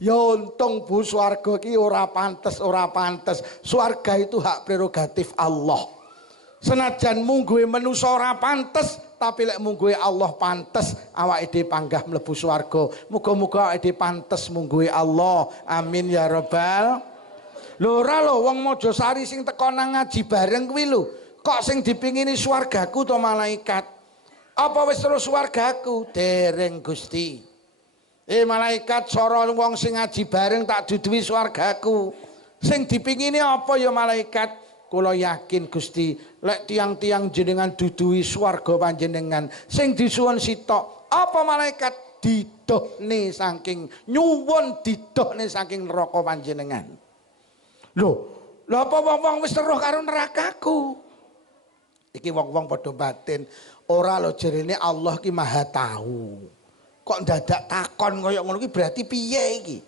Ya untung Bu, swarga ki ora pantes, ora pantes. Swarga itu hak prerogatif Allah. Senajan mungguhe manusa ora pantes, tapi lek mungguhe Allah pantes, awake dhewe panggah mlebu swarga. Muga-muga awake dhewe pantes mungguhe Allah. Amin ya rabbal. Lho ora lho wong Mojosari sing teko nang ngaji bareng kuwi lho. Kok sing dipingini swargaku to malaikat? Apa wis terus swargaku? Dereng Gusti. Malaikat sora wong sing ngaji bareng tak duduhi swargaku. Sing dipingini apa ya malaikat? Kula yakin Gusti, lek tiang-tiang jenengan duduhi swarga panjenengan, sing disuwun sitok apa malaikat? Didohne saking nyuwun, didohne saking neraka panjenengan. Lho, lha apa wong-wong wis teruh karo nerakaku? Iki wong-wong padha batin, ora lho jerene Allah ki Maha Tahu. Kok dadak takon kaya ngono ki berarti piye iki?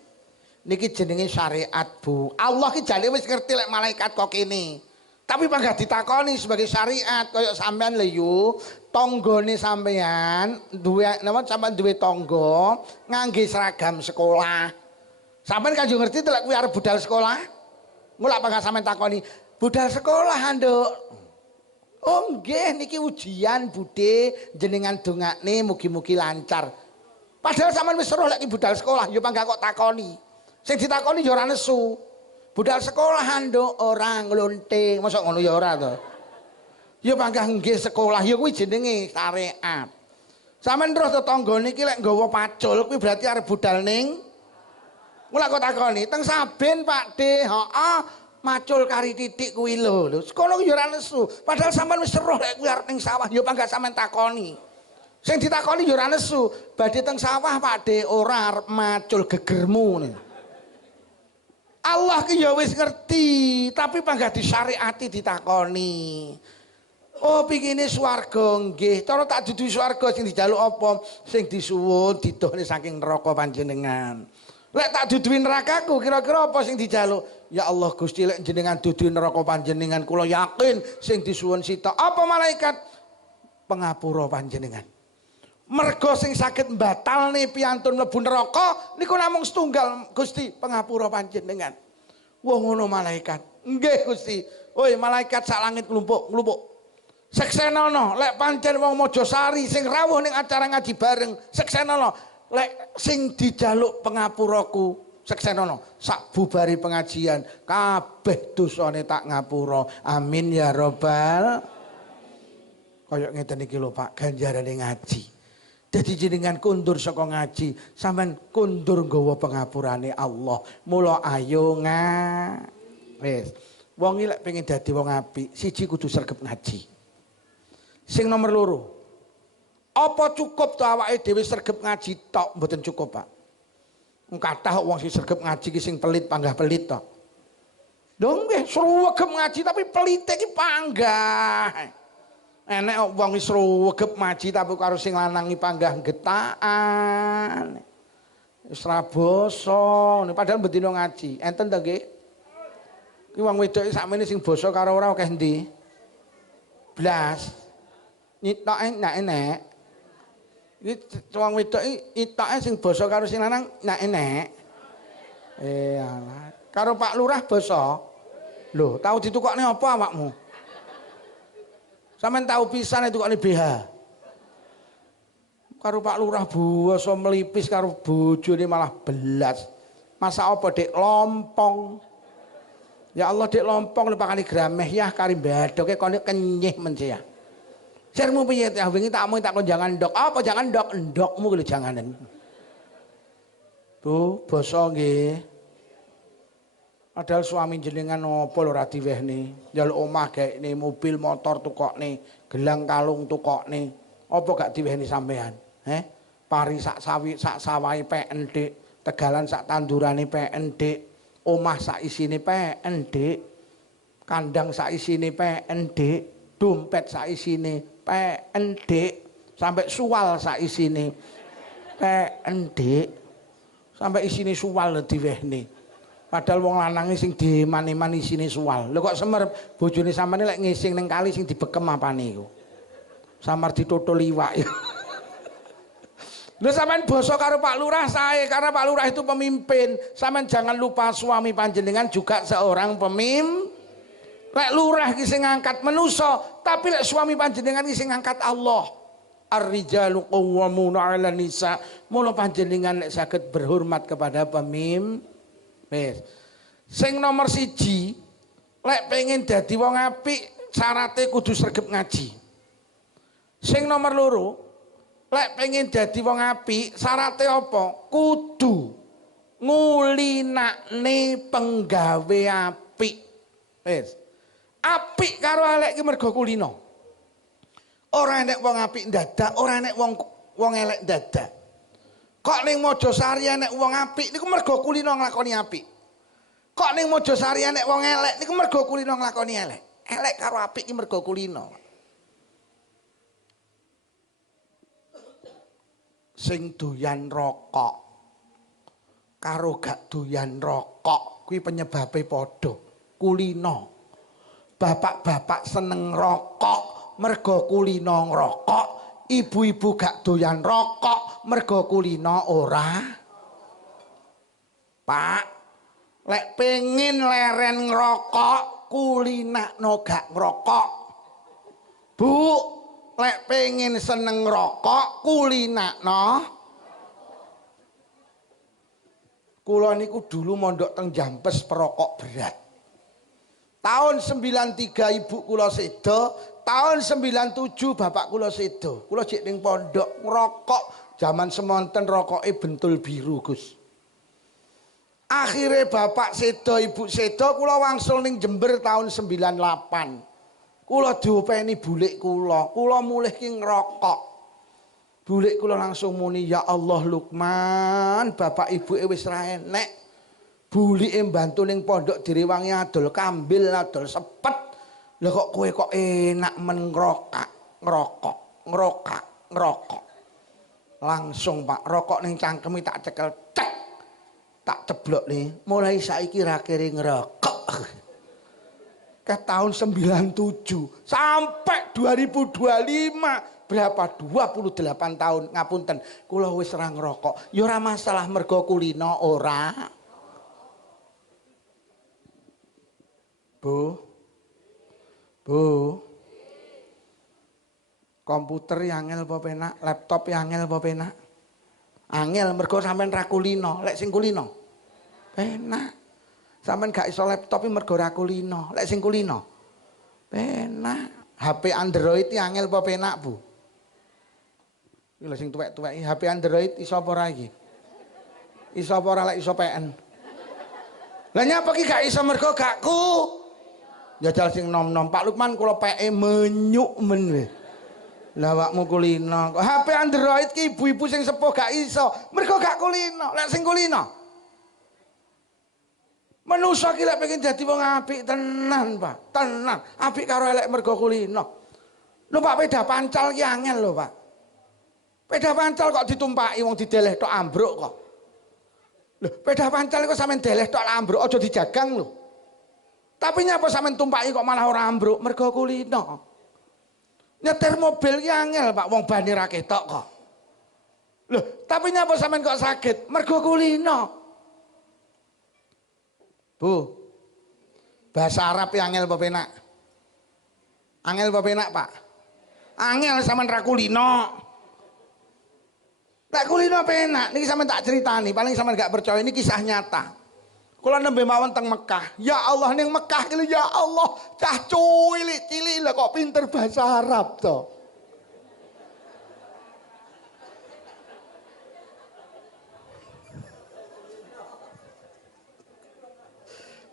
Niki jenenge syariat, Bu. Allah ki jane wis ngerti lek malaikat kok kene. Tapi panggah ditakoni sebagai syariat kaya sampean lho yu, tanggane sampean duwe napa sampean duwe tangga ngangge seragam sekolah. Sampean kan yo ngerti lek kuwi arep budal sekolah? Mulak panggah sampean takoni, budal sekolah, Nduk. Oh nggih niki ujian Budhe, jenengan dongakne mugi-mugi lancar. Padahal sampean wis roh lek budal sekolah, yo panggah kok takoni. Sing ditakoni yo ora nesu. Budal sekolah Nduk, ora nglunting. Mosok ngono ya ora to. Yo panggah nggih sekolah, yo kuwi jenenge syariat. Sampeyan terus tetanggane iki lek nggawa pacul kuwi berarti arep budal ning. Mula kok takoni, teng Saben Pak De, heeh, macul kari titik kuwi lho. Sekolah yo ora nesu. Padahal sampean wis roh lek kuwi arep ning sawah, yo panggah sampean takoni. Sing ditakoni yo ora nesu. Badhe teng sawah Pak De, ora arep macul gegermu nih. Allah ki ya wis ngerti, tapi panggah disyariati ditakoni. Oh pingine swarga nggih, cara tak dudu swarga sing dijaluk apa? Sing disuwun didohne saking neraka panjenengan. Lek tak duduhi nerakaku kira-kira apa sing dijaluk? Ya Allah Gusti lek jenengan duduhi neraka panjenengan kula yakin sing disuwun sita apa malaikat? Pengapura panjenengan. Mergo sing saged mbatalne piantun mlebu neraka niku namung setunggal Gusti, pengapura panjenengan. Wah ngono malaikat. Nggih Gusti. Woi malaikat sak langit nglumpuk-nglumpuk. Seksenono lek pancen wong Mojosari sing rawuh ning acara ngaji bareng, seksenono lek sing dijaluk pengapuraku, seksenono sak bubari pengajian kabeh dosane tak ngapura. Amin ya robbal. Kaya ngeten iki lho Pak, ganjarane ngaji. Jadi jenengan kundur saka ngaji, sampean kundur nggawa pengapurane Allah. Mula ayo wis. Wong iki lek pengen dadi wong apik, siji kudu sregep ngaji. Sing nomor loro, apa cukup to awake dhewe sregep ngaji tok? Mboten cukup, Pak. Kathah wong sing sregep ngaji ki sing pelit panggah pelit tok. Lho nggih, sregep ngaji tapi pelite ki panggah. Enek wong wis sregep ngaji tapi karo sing lanangi panggah getaan. Wis ra basa, padahal bendina ngaji. Enten to nggih? Ki wong wedok sakmene sing basa karo ora akeh ndi? Blas. Nitoke nek enek. Iki wong wedok itoke sing basa karo sing lanang nek enek. Alah. Karo Pak Lurah basa. Lho, tau ditukokne apa awakmu? Sampeyan tahu pisan ditukokne BH. Karo Pak Lurah basa melipis karo bojone malah belas. Masa apa Dik lompong? Ya Allah Dik lompong lepakane grameh ya kari badoke kene kenyih menciah. Sirmu piye teh wingi takmu tak kon jangan ndok. Apa jangan ndok? Ndokmu kuwi janganan. Bu, basa nggih. Padahal suami jenengan apa lho ora diwehne. Njaluk omah gaekne, mobil motor tukokne, gelang kalung tukokne. Apa gak diwehne sampean? Pari sak sawahe peken Dik, tegalan sak tandurane peken Dik, omah sak isine peken Dik, kandang sak isine peken Dik, dompet sak isine peken Dik, sampai sual sak isine peken Dik. Sampai isine suwal diwehne. Padahal wong lanange sing diman-iman isine suwal. Lho kok semer bojone sampeyan lek ngising ning kali sing dibekem apane iku. Samar ditoto liwak. Lho sampean basa karo Pak Lurah sae karena Pak Lurah itu pemimpin. Sampean jangan lupa suami panjenengan juga seorang pemimpin. Lek lurah ki sing ngangkat manusa, tapi lek suami panjenengan ki sing ngangkat Allah. Ar-rijalu qawwamuna 'ala nisa. Mula panjenengan lek saged berhormat kepada pemimpin. Wis. Sing nomor siji, lek pengen dadi wong apik, syaratnya kudu sregep ngaji. Sing nomor loro, lek pengen dadi wong apik, syaratnya apa? Kudu ngulinakne penggawe apik. Wis. Apik karo elek ki mergo kulino. Ora enek wong apik ndadak, ora enek wong elek ndadak. Kok ning Mojosari enek wong apik niku mergo kulino nglakoni apik. Kok ning Mojosari enek wong elek niku mergo kulino nglakoni elek. Elek karo apik ki mergo kulino. Sing doyan rokok karo gak doyan rokok kuwi penyebabe padha. Kulino. Bapak-bapak seneng rokok mergo kulino ngrokok, ibu-ibu gak doyan rokok mergo kulino ora. Pak, lek pengen leren ngrokok kulinakno gak ngrokok. Bu, lek pengen seneng ngrokok kulinakno. Kula niku dulu mondok teng Jampes perokok berat. Tahun 93 ibu kula sedo, tahun 97 bapak kula sedo. Kula jek ning pondok ngerokok, zaman semonten rokoke bentul biru, Gus. Akhirnya bapak sedo, ibu sedo, kula wangsul ning Jember tahun 98. Kula diopeni bulik kula mulih ki ngerokok. Bulik kula langsung muni, ya Allah Lukman, bapak ibu wis ra enek. Bulike mbantu ning pondok direwangi adol kambil, adol sepet. Lah kok kowe kok enak men ngerokok. Langsung Pak, rokok ning cangkeme tak cekel cek. Tak ceblok nih, mulai saiki ra kere ngerokok. Ke tahun 97 sampai 2025 berapa 28 tahun ngapunten kula wis ora ngerokok. Ya ora masalah mergo kulino ora. Bu, komputer angel apa penak, laptop angel apa penak? Angel mergo sampean ra kulino, lek sing kulino penak. Sampean gak iso laptop mergo ra kulino, lek sing kulino penak. HP Android angel apa penak, Bu? Iki lho sing tuwek-tuweki, HP Android iso apa ora iki? Iso apa ora lek iso PN? Lah nyapa ki gak iso mergo gak ku jajal sing nom-nom. Pak Lukman kula PE menyuk men we. Lah awakmu kulino. HP Android ki ibu-ibu sing sepuh gak iso. Mergo gak kulino. Lek sing kulino. Manusa ki lek pengen dadi wong apik tenan, Pak. Tenan. Apik karo elek mergo kulino. Lho Pak, peda pancal ki angel lho, Pak. Peda pancal kok ditumpaki wong dideleh tok ambruk kok. Lho, peda pancal kok sampean deleh tok ambruk, aja dijagang lho. Tapi nyapa sampean tumpaki kok malah ora ambruk mergo kulino. Nyetir mobil ki angel, Pak, wong bane ra ketok kok. Loh, tapi nyapa sampean kok sakit mergo kulino. Bu. Bahasa Arab ki angel apa penak? Angel apa penak, Pak? Angel sampean ra kulino. Lek kulino penak, niki sampean tak ceritani, paling sampean gak percaya ini kisah nyata. Kula nembe mawon teng Mekah. Ya Allah ning Mekah iki ya Allah, cah cilik-cilik lah kok pinter bahasa Arab to.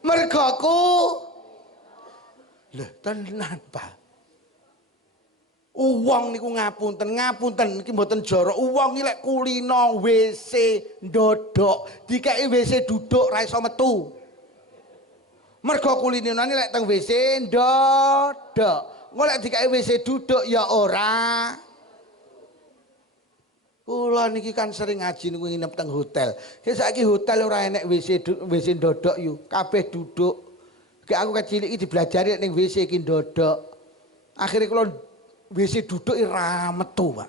Mergo ku lho tenan, Pak. Uwong niku ngapunten iki mboten jorok. Uwong iki lek kulino WC ndodok, dikeki WC duduk ra iso metu. Mergo kulinane lek teng WC ndodok. Engko lek dikeki WC duduk ya ora. Kula niki kan sering ngaji niku nginep teng hotel. Ki saiki hotel ora enek WC ndodok yu, kabeh duduk. Ki aku kecil iki diblajari ning WC iki ndodok. Akhire kula WC duduk ora metu, Pak.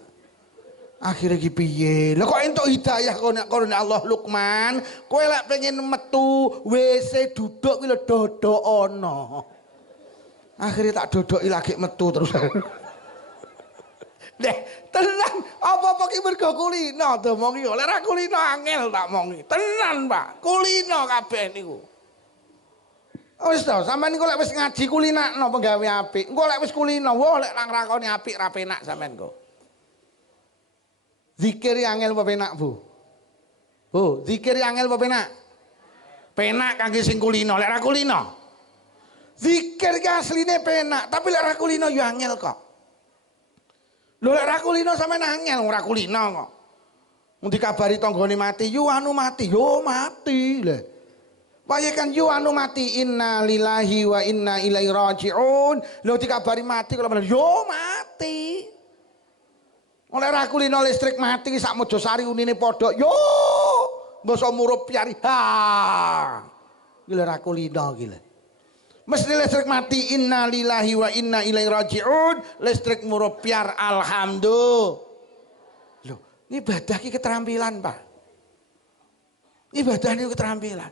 Akhire iki piye? Lah kok entuk hidayah kok nek Allah Luqman, kowe lek pengen metu WC duduk kuwi lho dodok ana. Akhire tak dodoki lagi metu terus. Deh, tenang, apa-apa ki mergo kulino domongi. Lek ra kulino angel tak mongi. Tenan, Pak. Kulino kabeh niku. Wis to, sampean niku lek wis ngaji kulinakno penggawe apik. Engko lek wis kulino, wah lek nang rakoni apik ra penak sampean kok. Zikir angel apa penak, Bu? Bu, zikir angel apa penak? Penak kangge sing kulino, lek ra kulino. Zikir ki asline penak, tapi lek ra kulino yo angel kok. Lho lek ra kulino sampean angel ora kulino kok. Mung dikabari tanggane mati, yo anu mati, yo mati lho. Wae kan yo anu mati, inna lillahi wa inna ilaihi rajiun. Lho dikabari mati kok yo mati. Oleh ra kulino listrik mati sak Mojosari unine padha. Yo mbasa murup piari. Ha. Iki lho ra kulino iki lho. Mesti listrik mati inna lillahi wa inna ilaihi rajiun, listrik murupiar alhamdulillah. Loh, ibadah ki keterampilan, Pak. Ibadah niku keterampilan.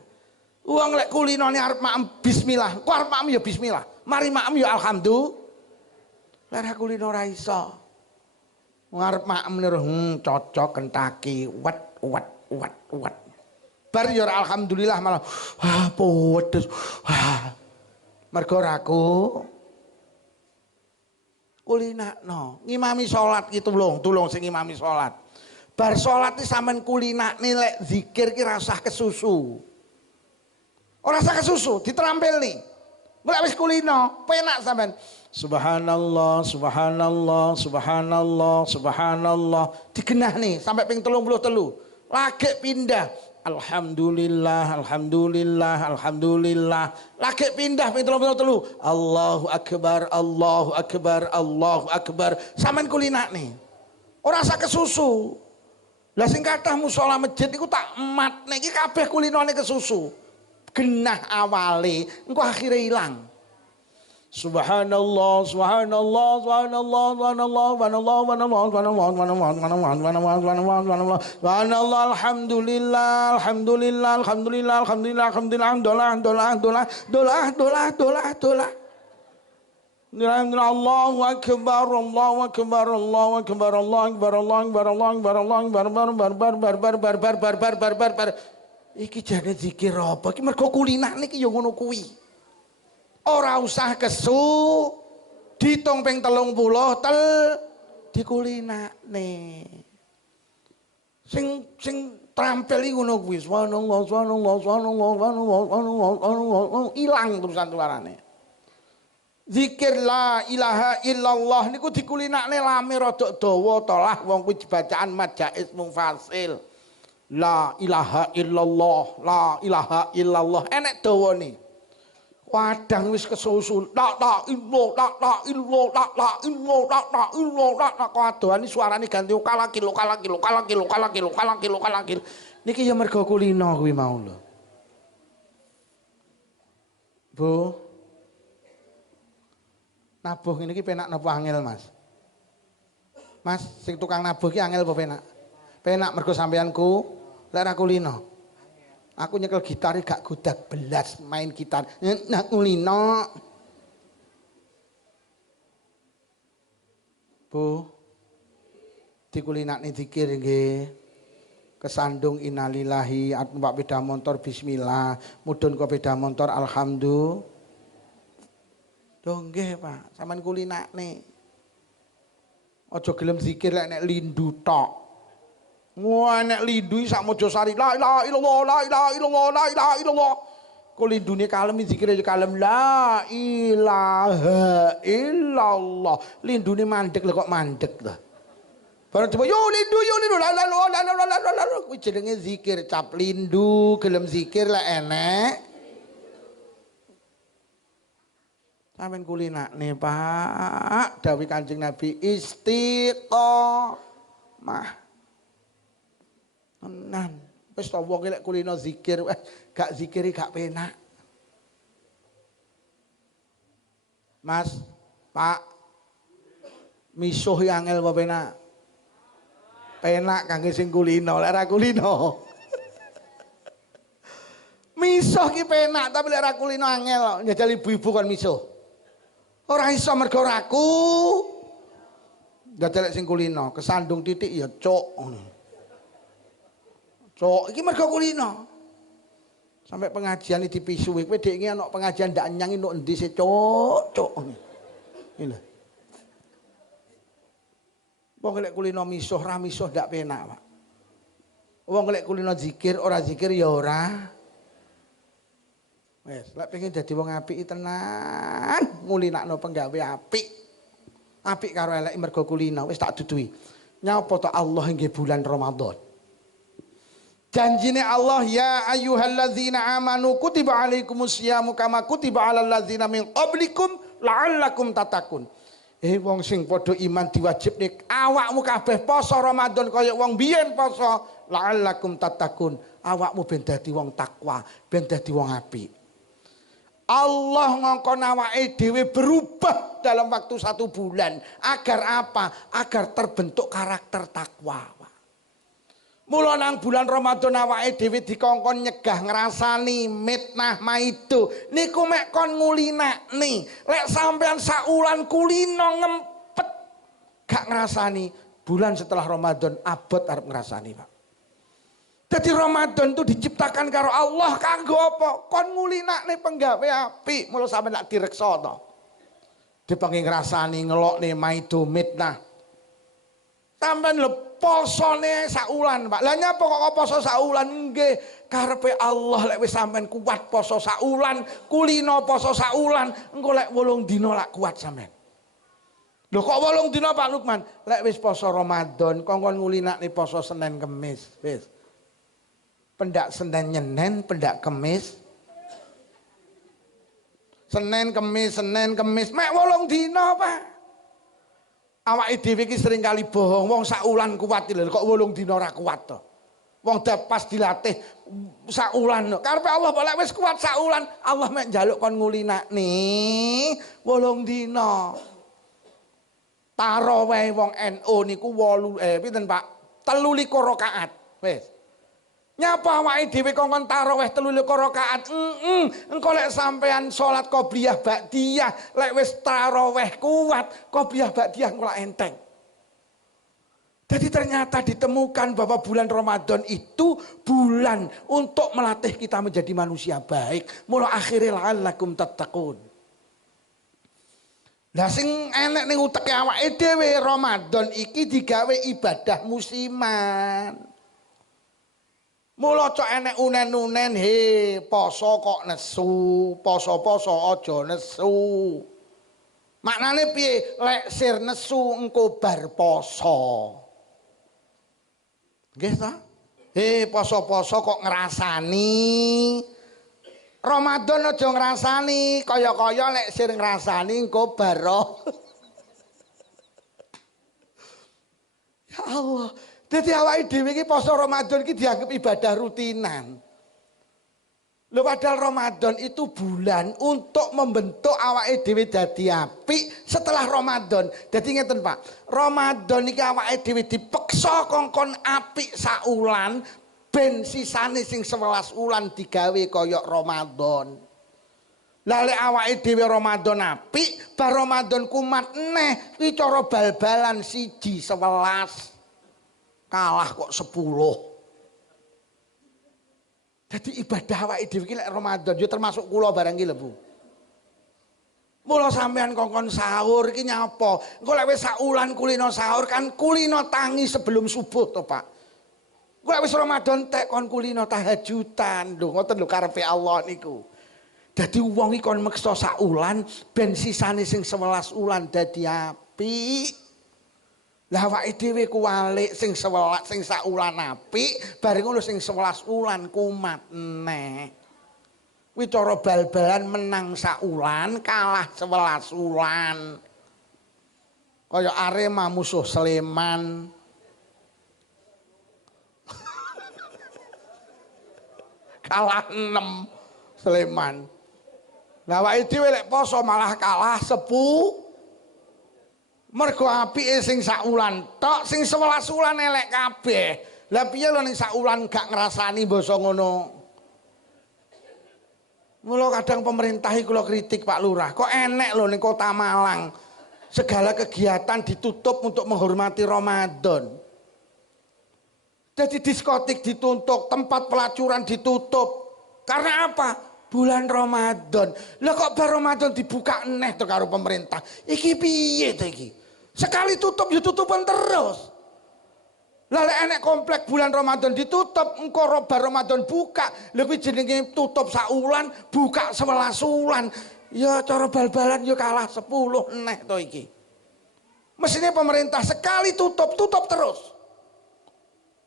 Wong lek kulinone arep maem bismillah, kok arep maem ya bismillah. Mari maem ya alhamdulillah. Lek kulino ora iso. Wong arep maem niru cocok kentaki wet. Bar ya alhamdulillah malah pedes. Mergo raku kulinakno ngimami salat ki tulung sing ngimami salat. Bar salat iki sampean kulinakne lek zikir ki rasah kesusu. Ora usah kesusu, diterampilni. Mulai wis kulino, penak sampean. Subhanallah, subhanallah, subhanallah, subhanallah. Digenahne sampai ping 33. Lagi pindah. Alhamdulillah, alhamdulillah, alhamdulillah. Lagi pindah ping 33. Allahu akbar, Allahu akbar, Allahu akbar. Sampeyan kulinakne. Ora usah kesusu. Lah sing kathah musala masjid iku tak ematne iki kabeh kulinane kesusu. Genah awale, engko akhire ilang. Subhanallah, subhanallah, subhanallah, subhanallah, subhanallah, subhanallah, subhanallah, alhamdulillah, alhamdulillah, alhamdulillah, alhamdulillah, alhamdulillah, dolah. Allahu akbar, Allahu akbar, Allahu akbar, Allahu akbar, Allahu akbar, Allahu akbar, Allahu akbar, bar. Iki jane zikir apa? Iki mergo kulinakne iki ya ngono kuwi. Ora usah kesu ditung ping 30 dikulinakne. Sing trampil iki ngono kuwi. Subhanallah, subhanallah, subhanallah, subhanallah, ilang terusan tularane. Zikir la ilaha illallah niku dikulinakne lame rada dawa to lah wong kuwi bacaan mad jaiz mungfasil. La ilaha illallah, la ilaha illallah enek dawane. Wadang wis kesusul la illallah, la illallah, la illallah, la illallah, la kadoani suarane ganti kalakil. Niki ya mergo kulino kuwi mau lho. Bu. Nabuh ngene iki penak napa angel, Mas? Mas, sing tukang nabuh iki angel apa penak? Penak mergo sampeanku lek ra kulino. Aku nyekel gitar gak gudak belas main gitar. Nak kulino. Bu. Dikulinakne zikir nggih. Kesandung innalillahi, numpak beda motor bismillah, mudhun kok beda motor alhamdulillah. Lho nggih, Pak, sampean kulinakne. Aja gelem zikir lek nek lindu tok. Wah nek lindu sak Mojosari la ilaha illallah, la ilaha illallah, la ilaha illallah. Kok lindune kalem zikire kalem la ilaha illallah. Lindune mandek lho kok mandek to. Bareng coba yo lindu la kuwi jenenge zikir cap lindu, gelem zikir lek enek. Sampeyan kulinakne Pak, dawuh Kanjeng Nabi istiqomah. Tenan. Wis to wong lek kulino zikir, gak zikiri gak penak. Mas, Pak, misuh angel apa penak? Penak kangge sing kulino, lek ra kulino. Misuh ki penak tapi lek ra kulino angel njajal ibu-ibu kon misuh. Ora iso mergo raku. Njajal sing kulino, kesandung titik ya cuk ngono. Cuk iki mergo kulino. Sampai pengajian iki dipisuhi kowe dek iki ana pengajian ndak nyanyi nuk endi se cuk ngono. Iki lho. Wong lek kulino misuh ra misuh ndak penak, Pak. Wong lek kulino zikir ora zikir ya ora. Wes, lek pengen dadi wong apik tenan, ngulinakno penggawe apik. Apik karo elek mergo kulino, wis tak duduhi. Nyapa to Allah nggih bulan Ramadan. Janjine Allah ya ayyuhalladzina amanu kutiba alaikumusyamu kama kutiba alal ladzina min qablikum la'allakum tattaqun. Wong sing padha iman diwajibne awakmu kabeh poso Ramadan kaya wong biyen poso la'allakum tattaqun. Awakmu ben dadi wong takwa, ben dadi wong apik. Allah ngongkon awake dhewe berubah dalam waktu 1 bulan. Agar apa? Agar terbentuk karakter takwa. Mula nang bulan Ramadan awake dhewe dikongkon nyegah ngrasani mitnah maido. Niku mek kon ngulinakne. Lek sampean saulan kulino ngempet gak ngrasani, bulan setelah Ramadan abot arep ngrasani, Pak. Jadi Ramadan itu diciptakan karo Allah kanggo apa? Kon ngulinakne penggawe apik, mula sampean lak direksa to. Dipangi ngrasani ngelokne maido mitnah. Sampeyan lho posone saulan, Pak. Lah nyapa kok poso saulan? Nggih, karepe Allah lek wis sampean kuat poso saulan, kulino poso saulan, engko lek 8 dina lak kuat sampean. Lho kok 8 dina Pak Lukman? Lek wis poso Ramadan, kongkon ngulinakne poso Senin Kemis, wis. Pendak Senin Nyenen, pendak Kemis. Senin Kemis, mek 8 dina, Pak. Awake dhewe iki sering kali bohong, wong saulan kuat lho, kok 8 dina ora kuat to. Wong pas dilatih saulan. Karepe Allah boleh wis kuat saulan, Allah mek njaluk kon ngulinakne 8 dina. Tarawih wong NU niku 8 pinten Pak? 23 rakaat. Wis. Nyapa awake dhewe kongkon tarawih 23 rakaat. Engko lek sampean salat qobliyah ba'diyah, lek wis tarawih kuat, qobliyah ba'diyah kula enteng. Jadi ternyata ditemukan bahwa bulan Ramadan itu bulan untuk melatih kita menjadi manusia baik. Mula akhiril la'allakum tattaqun. Lah sing enek ning uteke awake dhewe Ramadan iki digawe ibadah musiman. Mula cok enek unen-unen poso kok nesu, poso-poso aja nesu. Maknane piye? Lek sir nesu engko bar poso. Nggih ta? Poso-poso kok ngrasani. Ramadan aja ngrasani, kaya-kaya lek sir ngrasani engko bar. Ya Allah. Jadi awake dhewe iki poso Ramadan iki dianggap ibadah rutinan. Lho padahal Ramadan itu bulan untuk membentuk awake dhewe dadi apik setelah Ramadan. Dadi ngeten Pak, Ramadan iki awake dhewe dipeksa kongkon apik saulan ben sisane sing 11 wulan digawe kaya Ramadan. Lah lek awake dhewe Ramadan apik, bar Ramadan kumat neh iki cara bal-balan 1-11. Kalah kok 10. Jadi ibadah awake dhewe iki lek Ramadan yo termasuk kula barang iki lho Bu. Mula sampean kongkon sahur iki nyapa? Engko lek wis saulan kulino sahur kan kulino tangi sebelum subuh to, Pak. Engko lek wis Ramadan tek kon kulino tahajudan. Lho ngoten lho karepe Allah niku. Dadi wong iki kon meksa saulan ben sisane sing 11 wulan dadi apik. Lah awake dhewe kuwalik sing saulan apik, bareng ngono sing 11 wulan kumat neh. Kuwi cara bal-balan menang saulan, kalah 11 wulan. Kaya Arema musuh Sleman. kalah 6 Sleman. Lah awake dhewe lek poso malah kalah 10. Mergo apike sing sak wulan tok, sing 11 wulan elek kabeh. Lah piye lho ning sak wulan gak ngrasani basa ngono. Mula kadang pemerintah iki kula kritik Pak Lurah, kok enek lho ning Kota Malang. Segala kegiatan ditutup untuk menghormati Ramadan. Jadi diskotik ditutup, tempat pelacuran ditutup. Karena apa? Bulan Ramadan. Lah kok bar Ramadan dibuka neh to karo pemerintah. Iki piye to iki? Sekali tutup ya tutupan terus. Lah lek enek komplek bulan Ramadan ditutup, engko bar Ramadan buka. Lebih jenenge tutup sak wulan, buka 11 wulan. Ya cara bal-balan ya kalah 10 neh to iki. Mestinya pemerintah sekali tutup terus.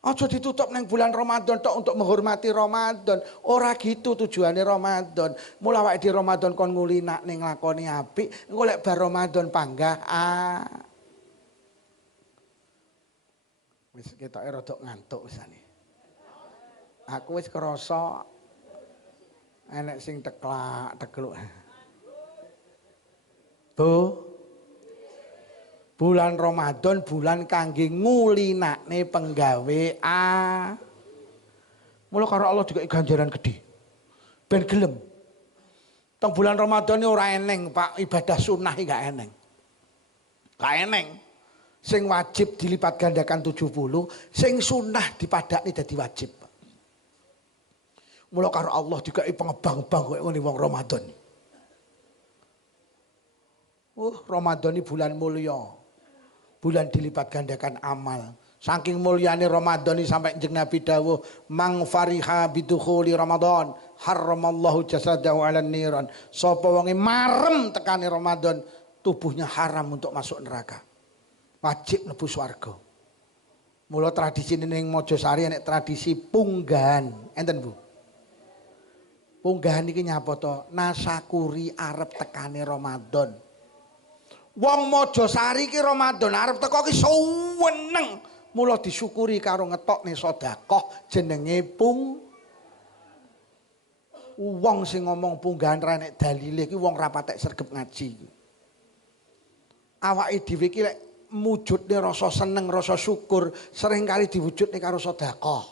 Aja ditutup neng bulan Ramadan tok untuk menghormati Ramadan. Ora gitu tujuannya Ramadan. Mula awake di Ramadan kon ngulinak ning nglakoni apik, engko lek bar Ramadan panggah wis ketoke rada ngantuk wisane. Aku wis krasa enek sing tekluk. Bu, bulan Ramadan bulan kangge ngulinakne penggawean. Mula karo Allah juga ganjaran gede. Ben gelem. Teng bulan Ramadan ini ora eneng, Pak, ibadah sunnah iki gak eneng. Gak eneng. Sing wajib dilipat gandakan 70, sing sunnah dipadakne dadi wajib. Mula karo Allah juga pengebang-bang koyo ngene wong Ramadan. Ramadan ini bulan mulia. Bulan dilipat gandakan amal. Saking mulyane Ramadan ini sampai jeneng Nabi dawuh, "Mang fariha bidukhuli Ramadan, haramallahu jasadahu 'alan niran." Sapa wonge marem tekane Ramadan, tubuhnya haram untuk masuk neraka. Wajib mlebu swarga. Mula tradisi ning Mojosari nek tradisi punggahan, enten Bu. Punggahan iki nyapa to? Nasakuri arep tekane Ramadan. Wong Mojosari ki Ramadan arep teko ki suweneng. Mula disyukuri karo ngetokne sedekah jenenge wong sing ngomong punggahan ra nek dalile ki wong ra patek sregep ngaji. Awake dhewe ki lek mujudne rasa seneng, rasa syukur sering kali diwujudne karo sedekah.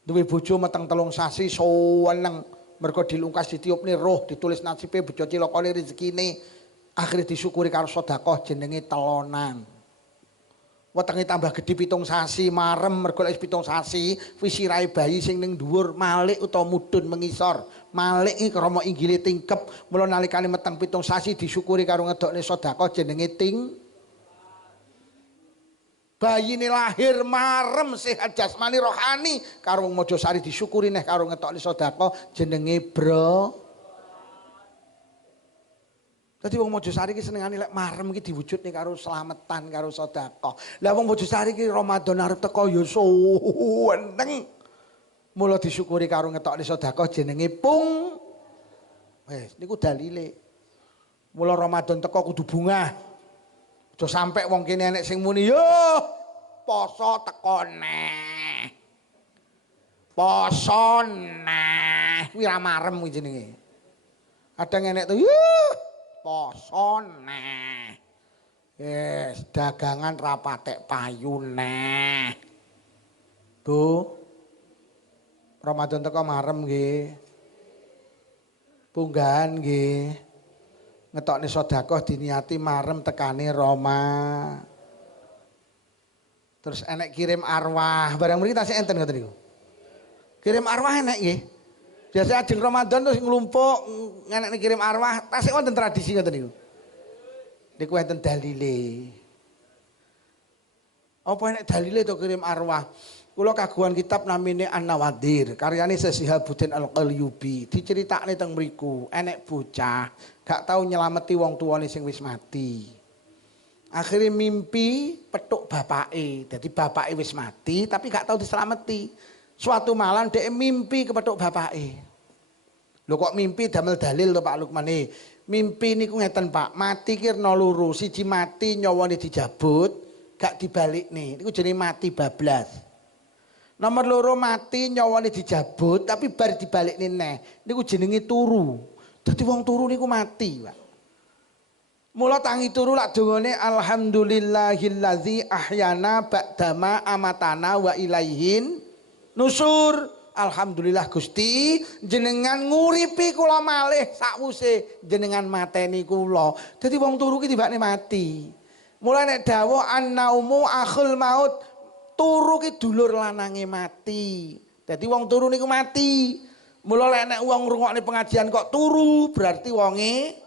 Duwe bojo meteng 3 sasi suweneng mergo dilungkas ditiupne roh, ditulis nasibe bojo cilokane rezekine. Akhirnya disyukuri karo sedekah jenenge telonan. Wetenge tambah gedhe 7 sasi marem mergo lek 7 sasi wis sirahe bayi sing ning dhuwur malik utawa mudhun mengisor. Malik iki krama inggile tingkep, mula nalikane meteng 7 sasi disyukuri karo ngedokne sedekah jenenge bayine lahir marem sehat jasmani rohani karo wong Mojosari disyukuri neh karo ngetokne sedekah jenenge Dadi wong Mojosari ki senengane lek marem ki diwujudne karo slametan karo sedekah. Lah wong Mojosari ki Ramadan arep teko ya suweneng. Mula disyukuri karo ngetokne sedekah jenenge wis niku dalile. Mula Ramadan teko kudu bungah. Aja sampe wong kene enek sing muni yo poso teko neh. Poso neh. Kuwi ra marem kuwi jenenge. Kadang enek to poso neh. Yes, dagangan ra patek payu neh. Bu. Ramadan teko marem nggih. Punggahan nggih. Ngetokne sedekah diniati marem tekane Terus enek kirim arwah. Barang mriki tasih enten ngoten niku. Kirim arwah enek nggih. Biasa adil Ramadan terus nglumpuk ngenek kirim arwah, tasih wonten tradisi ngoten niku. Niku enten dalile. Apa enek dalile to kirim arwah? Kula kagungan kitab namine An-Nawadir, karyane Sesihabuddin Al-Qalyubi. Diceritakne teng mriku, enek bocah gak tau nyelameti wong tuane sing wis mati. Akhirnya mimpi petuk bapake. Jadi bapake wis mati tapi gak tau diselameti. Suatu malam dia mimpi kepethuk bapake. Lho kok mimpi damel dalil to Pak Lukman. Mimpi niku ngeten Pak, mati ki ana loro, siji mati nyawane dijabut, gak dibalikne. Niku jenenge mati bablas. Nomor loro mati nyawane dijabut tapi bar dibalekne neh. Niku jenenge turu. Dadi wong turu niku mati, Pak. Mula tangi turu lak dongane alhamdulillahillazi ahyana ba'dama amatana wa ilaihin nusur. Alhamdulillah Gusti jenengan nguripi kula malih sakwuse jenengan mateni kula. Dadi wong turu ki tibane mati. Mula nek dawuh annaumu akhul maut, turu ki dulur lanange mati. Dadi wong turu niku mati. Mula lek nek wong ngrungokne pengajian kok turu, berarti wonge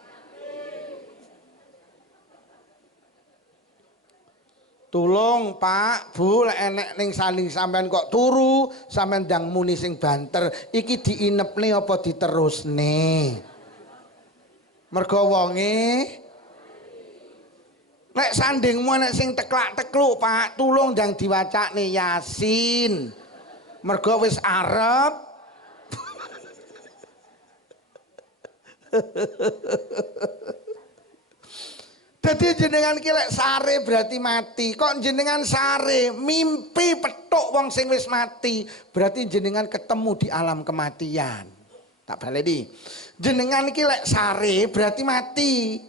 tulung Pak, Bu, lek enek ning saling sampean kok turu, sampean ndang muni sing banter, iki diinepne apa diterusne? Mergo wonge nek sandingmu nek sing teklak-tekluk Pak, tulung ndang diwacane Yasin. Mergo wis arep Dadi jenengan ki lek sare berarti mati. Kok jenengan sare mimpi petuk wong sing wis mati, berarti jenengan ketemu di alam kematian. Tak baleni. Jenengan ki lek sare berarti mati.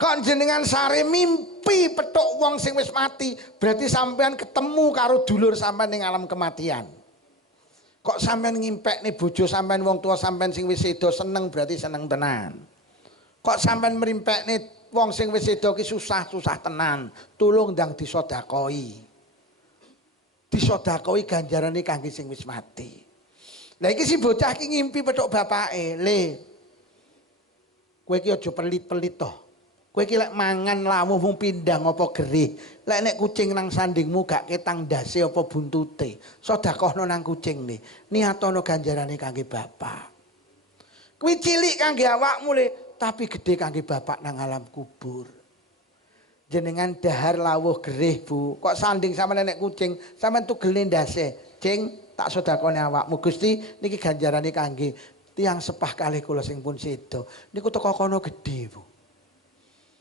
Kok jenengan sare mimpi petuk wong sing wis mati, berarti sampean ketemu karo dulur sampean ning alam kematian. Kok sampean ngimpekne bojo sampean wong tua sampean sing wis sedo seneng, berarti seneng tenan. Kok sampean merimpekne wong sing wis sedo ki susah-susah tenan, tulung ndang disodakoi. Disodakoi ganjarane kangge sing wis mati. Lah iki si bocah ki ngimpi petuk bapake, "Le, kowe ki aja pelit-pelit toh. Kowe ki lek mangan lawuh mung pindang apa gerih. Lek nek kucing nang sandingmu gak ketang ndase apa buntute, sedekahno nang kucing ne. Niatono ganjarane kangge bapak. Kuwi cilik kangge awakmu le, tapi gede kangge bapak nang alam kubur. Jenengan dahar lawuh gerih, Bu. Kok sanding sama nenek kucing, sampean tugel ndase. Cing, tak sedekahne awakmu Gusti, niki ganjarane kangge tiyang sepah kalih kula sing pun sedo. Niku teko kono gede, Bu.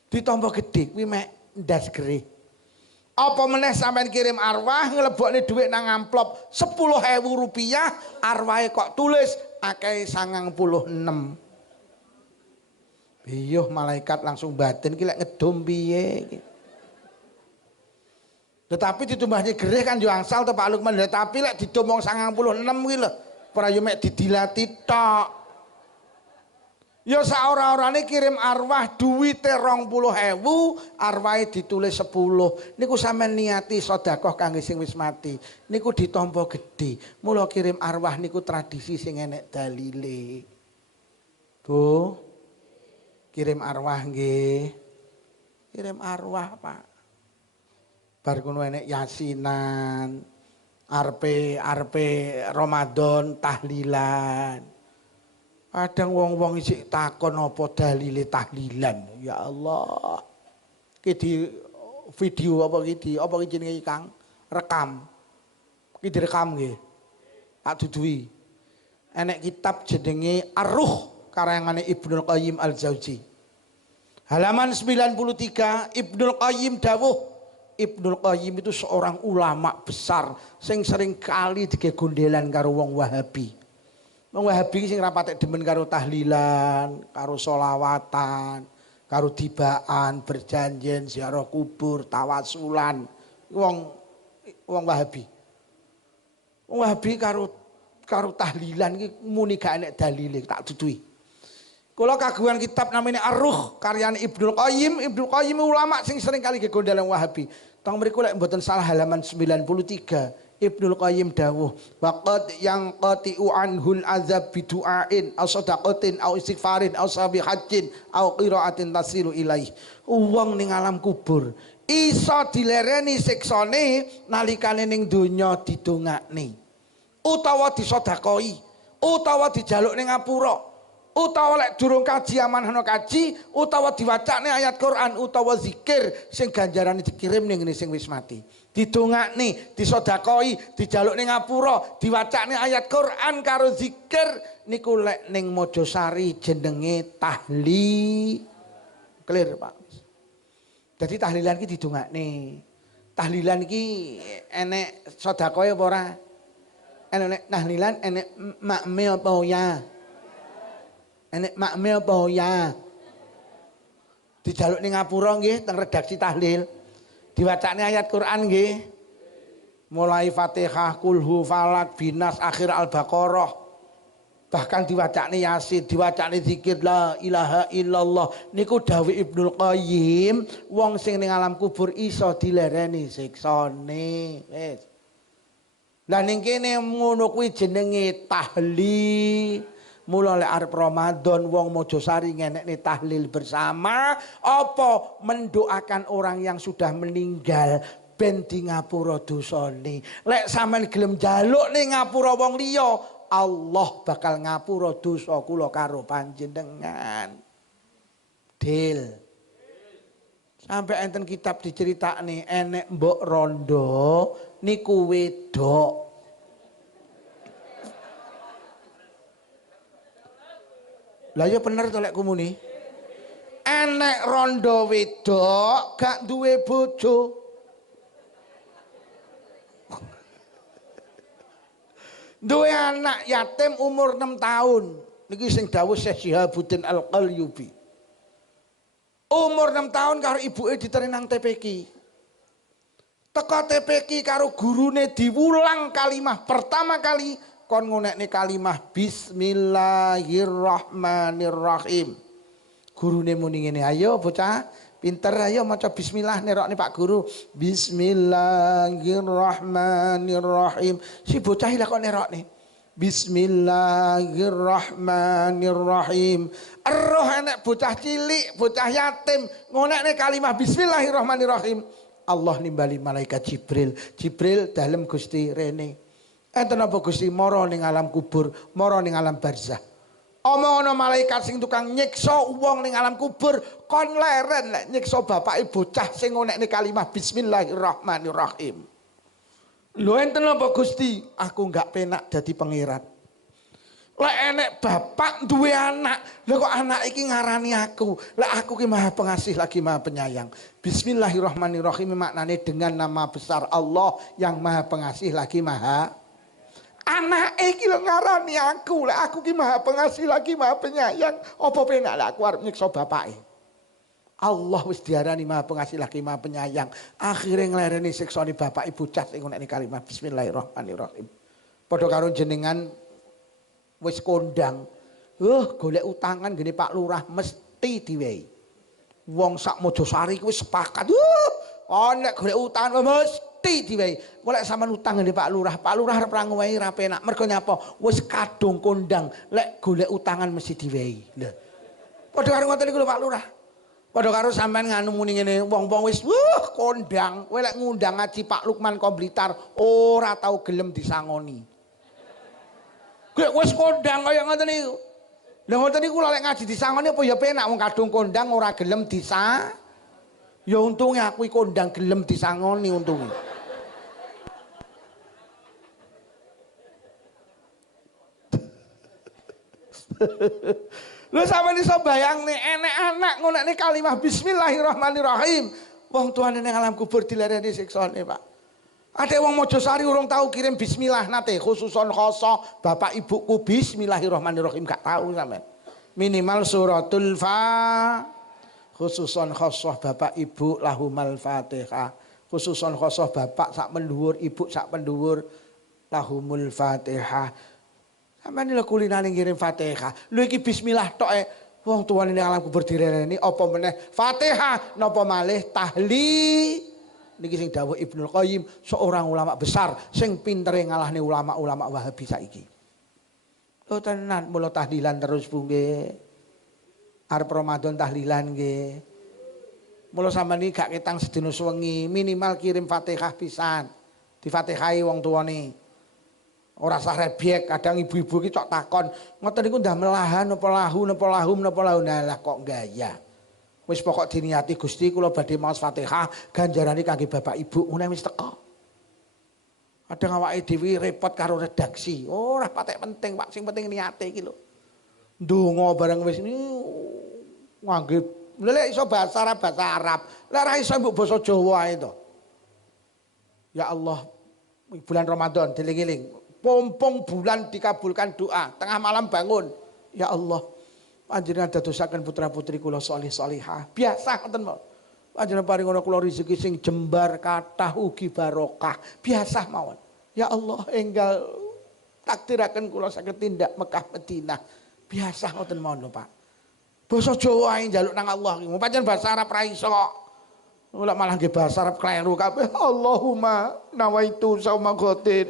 Ditampa gede kuwi mek ndas gerih. Apa meneh sampean kirim arwah nglebokne dhuwit nang amplop 10.000 rupiah, arwahe kok tulis akeh 96. Iya malaikat langsung batin ki lek ngedom piye iki. Tetapi ditumbahnya gerih kan yo angsal to Pak Lukman, tapi lek didom wong 96 ki lho, ora yo mek didilati tok. Ya saora-orane kirim arwah duwite 20.000, arwahe ditulis 10. Niku sampean niati sedekah kangge sing wis mati. Niku ditampa gedhe. Mula kirim arwah niku tradisi sing enek dalile. Bu, kirim arwah nggih. Kirim arwah, Pak. Bar kono enek yasinan, arepe Ramadan tahlilan. Kadang wong-wong isik takon apa dalile tahlilan. Ya Allah. Ki di video apa ki jenenge Kang? Rekam. Ki direkam nggih. Tak duduhi. Enek kitab jenenge Ar-Ruh karangane Ibnu Qayyim Al-Jauzi. Halaman 93 Ibnu Qayyim dawuh. Ibnu Qayyim itu seorang ulama besar sing sering kali digegondelan karo wong Wahabi. Wong Wahabi sing rapatek demen karo tahlilan, karo solawatan, karo tibaan, berjanjian, ziarah kubur, tawasulan. Wong Wahabi. Wong Wahabi karo tahlilan iki muni gak enek dalile, tak duduhi. Kula kagungan kitab namanya Ar-Ruh karyane Ibnu Qayyim. Ibnu Qayyim ulama sing sering kali gegondalan Wahabi. Tong mriku lek mboten salah halaman 93. Ibnu Qayyim dawuh waqad yang qati'u anhul azab bidu'ain aw sadaqatin aw istighfarin aw sabihatin aw qiraatin tasilu ilaih. Wong ning alam kubur iso dilereni siksane nalikane ning donya didongakne utawa disedekoi utawa dijaluk ning ngapura utawa lek durung kaji amanhana kaji utawa diwacane ayat Quran utawa zikir sing ganjarane dikirim ning ngene sing wis mati. Didongakne, disedekoi, dijaluk ning ngapura, diwacane ayat Quran karo zikir niku lek ning Mojosari jenenge tahli. Clear, Pak. Jadi tahlilan iki didongakne. Tahlilan iki enek sedekah apa ora? enek tahlilan enek makme apa ya? Enek makme apa ya? Dijaluk ning ngapura nggih teng redaksi tahlil. Diwacane ayat Quran nggih. Mulai Fatihah, Kulhu, Falak, Binas, akhir Al-Baqarah. Bahkan diwacane Yasin, diwacane zikir la ilaha illallah. Niku dawuh Ibnul Qayyim, wong sing ning alam kubur iso dilereni siksane. Wis. Lah ning kene ngono kuwi jenenge tahlil. Mula lek arep Ramadan wong Mojosari ngenekne tahlil bersama apa mendoakan orang yang sudah meninggal ben di ngapura dosane. Lek sampean gelem njaluk ning ngapura wong liya, Allah bakal ngapura dosa kula karo panjenengan. Dil. Sampai enten kitab diceritakne enek mbok rondo niku wedok. Lah ya bener to lek kumuni. Enek rondo wedok gak duwe bojo. Duwe anak yatim umur 6 tahun. Niki sing dawuh Syekh Shihabuddin Al-Qalyubi. Umur 6 tahun karo ibuke diterenang TPQ. Teko TPQ karo gurune diwulang kalimah pertama kali kon ngunekne kalimah Bismillahirrahmanirrahim. Gurune muni ngene, ayo bocah pinter ayo maca bismillah nerokne Pak Guru. Bismillahirrahmanirrahim. Si bocah lha kok nerokne. Bismillahirrahmanirrahim. Eroh enek bocah cilik, bocah yatim ngunekne kalimah bismillahirrahmanirrahim. Allah nimbali malaikat Jibril. Jibril dalem Gusti rene. Enten apa Gusti mara ning alam kubur, mara ning alam barzah. Omongno malaikat sing tukang nyiksa wong ning alam kubur, kon leren lek nyiksa bapake bocah sing ngonekne kalimah bismillahirrahmanirrahim. Lho enten apa Gusti? Aku enggak penak dadi pangeran. Lek enek bapak duwe anak, lha kok anak iki ngarani aku. Lek aku ki Maha Pengasih lagi Maha Penyayang. Bismillahirrahmanirrahim maknane dengan nama besar Allah yang Maha Pengasih lagi Maha. Anak iki lho ngarani aku, lek aku ki Maha Pengasih lagi Maha Penyayang. Apa penak lek aku arep nyiksa bapake? Allah wis diarani Maha Pengasih lagi Maha Penyayang. Akhire nglereni siksane bapak ibu bocah sing ngonekne kalimah bismillahirrahmanirrahim. Padha karo jenengan wis kondang. Golek utangan gene Pak Lurah mesti diwehi. Wong sak Mojosari kuwi sepakat. Nek golek utangan mesti diwehi. Golek sampean utang ngene Pak Lurah. Pak Lurah arep ra ngowehi ra penak. Mergo nyapa? Wis kadung kondang. Lek golek utangan mesti diwehi. Lho. Padha karo ngoten niku lho Pak Lurah. Padha karo sampean nganu muni ngene, wong-wong wis kondang. Kowe lek ngundang ngaji Pak Lukman Komblitar ora tau gelem disangoni. Kowe wis kondang kaya ngoten niku. Lah ngoten niku lek ngaji disangoni apa ya penak wong kadung kondang ora gelem disa. Ya untunge aku kondang gelem disangoni untunge. Lho sampeyan iso bayangne enek anak ngunekne kalimah bismillahirrahmanirrahim. Wong tuane ning alam kubur dilereni siksane, Pak. Ada wong Mojosari urung tahu kirim bismillah nate khususon khosoh bapak ibuku bismillahirrahmanirrahim gak tahu sampean. Minimal suratul khususon khosoh bapak ibu lahumal Fatihah. Khususon khosoh bapak sak pendhuwur ibu sak pendhuwur lahumul Fatihah. Sampeyan lho kulinane ngirim Fatihah. Lho iki bismillah tok wong tuane ning alam kubur direni apa meneh Fatihah napa malih tahlil. Niki sing dawuh Ibnul Qayyim, seorang ulama besar sing pintere ngalahne ulama-ulama Wahabi saiki. Lho tenan mula tahlilan terus Bu nggih. Arep Ramadan tahlilan nggih. Mula sampeyan iki gak ketang sedina sewengi, minimal kirim Fatihah pisan. Difatihahi wong tuane. Ora sah rebyek, kadang ibu-ibu iki cok takon, ngoten niku ndah melahan apa lahu napa lahum napa lahu lah kok gaya. Wis pokok diniati Gusti kula badhe maos Fatihah ganjarane kangge bapak ibu ngene wis teko. Kadang awake dhewe repot karo redaksi. Ora patek penting Pak, sing penting niate iki lho. Ndonga bareng wis ngangge lek iso bahasa Arab bahasa Arab. Lek ora iso mbok basa Jawa ae to. Ya Allah, bulan Ramadan dieling-eling. pompong bulan dikabulkan doa, tengah malam bangun, ya Allah, panjenengan dadosaken putra-putri kula sholih sholihah. Biasa ngoten mawon. Panjenengan paringono kula rezeki sing jembar kathah ugi barokah. Biasa mawon. Ya Allah, enggal takdiraken kula saged tindak Mekah Madinah. Biasa ngoten mawon lho, Pak. Basa Jawa ae njaluk nang Allah iki. Pancen basa Arab ra iso kok. Ora malah nggih basa Arab kleru kabeh. Allahumma nawaitu sauma ghadin.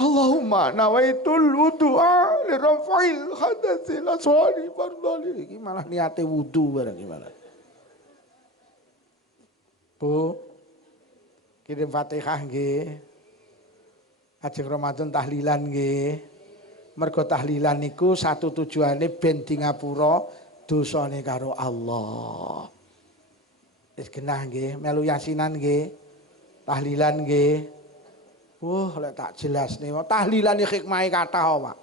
Allahumma nawaitul wudu'a li rafa'il hadatsil aswari fardhali. Iki malah niate wudu barang gimana. Bu, kirim Fatihah nggih. Ajeng Ramadan tahlilan nggih. Mergo tahlilan niku satu tujuane ben di ngapura dosane karo Allah. Wis genah nggih, melu yasinan nggih. Tahlilan nggih. Lek tak jelasne, tahlilan iki hikmahe kathah, Pak.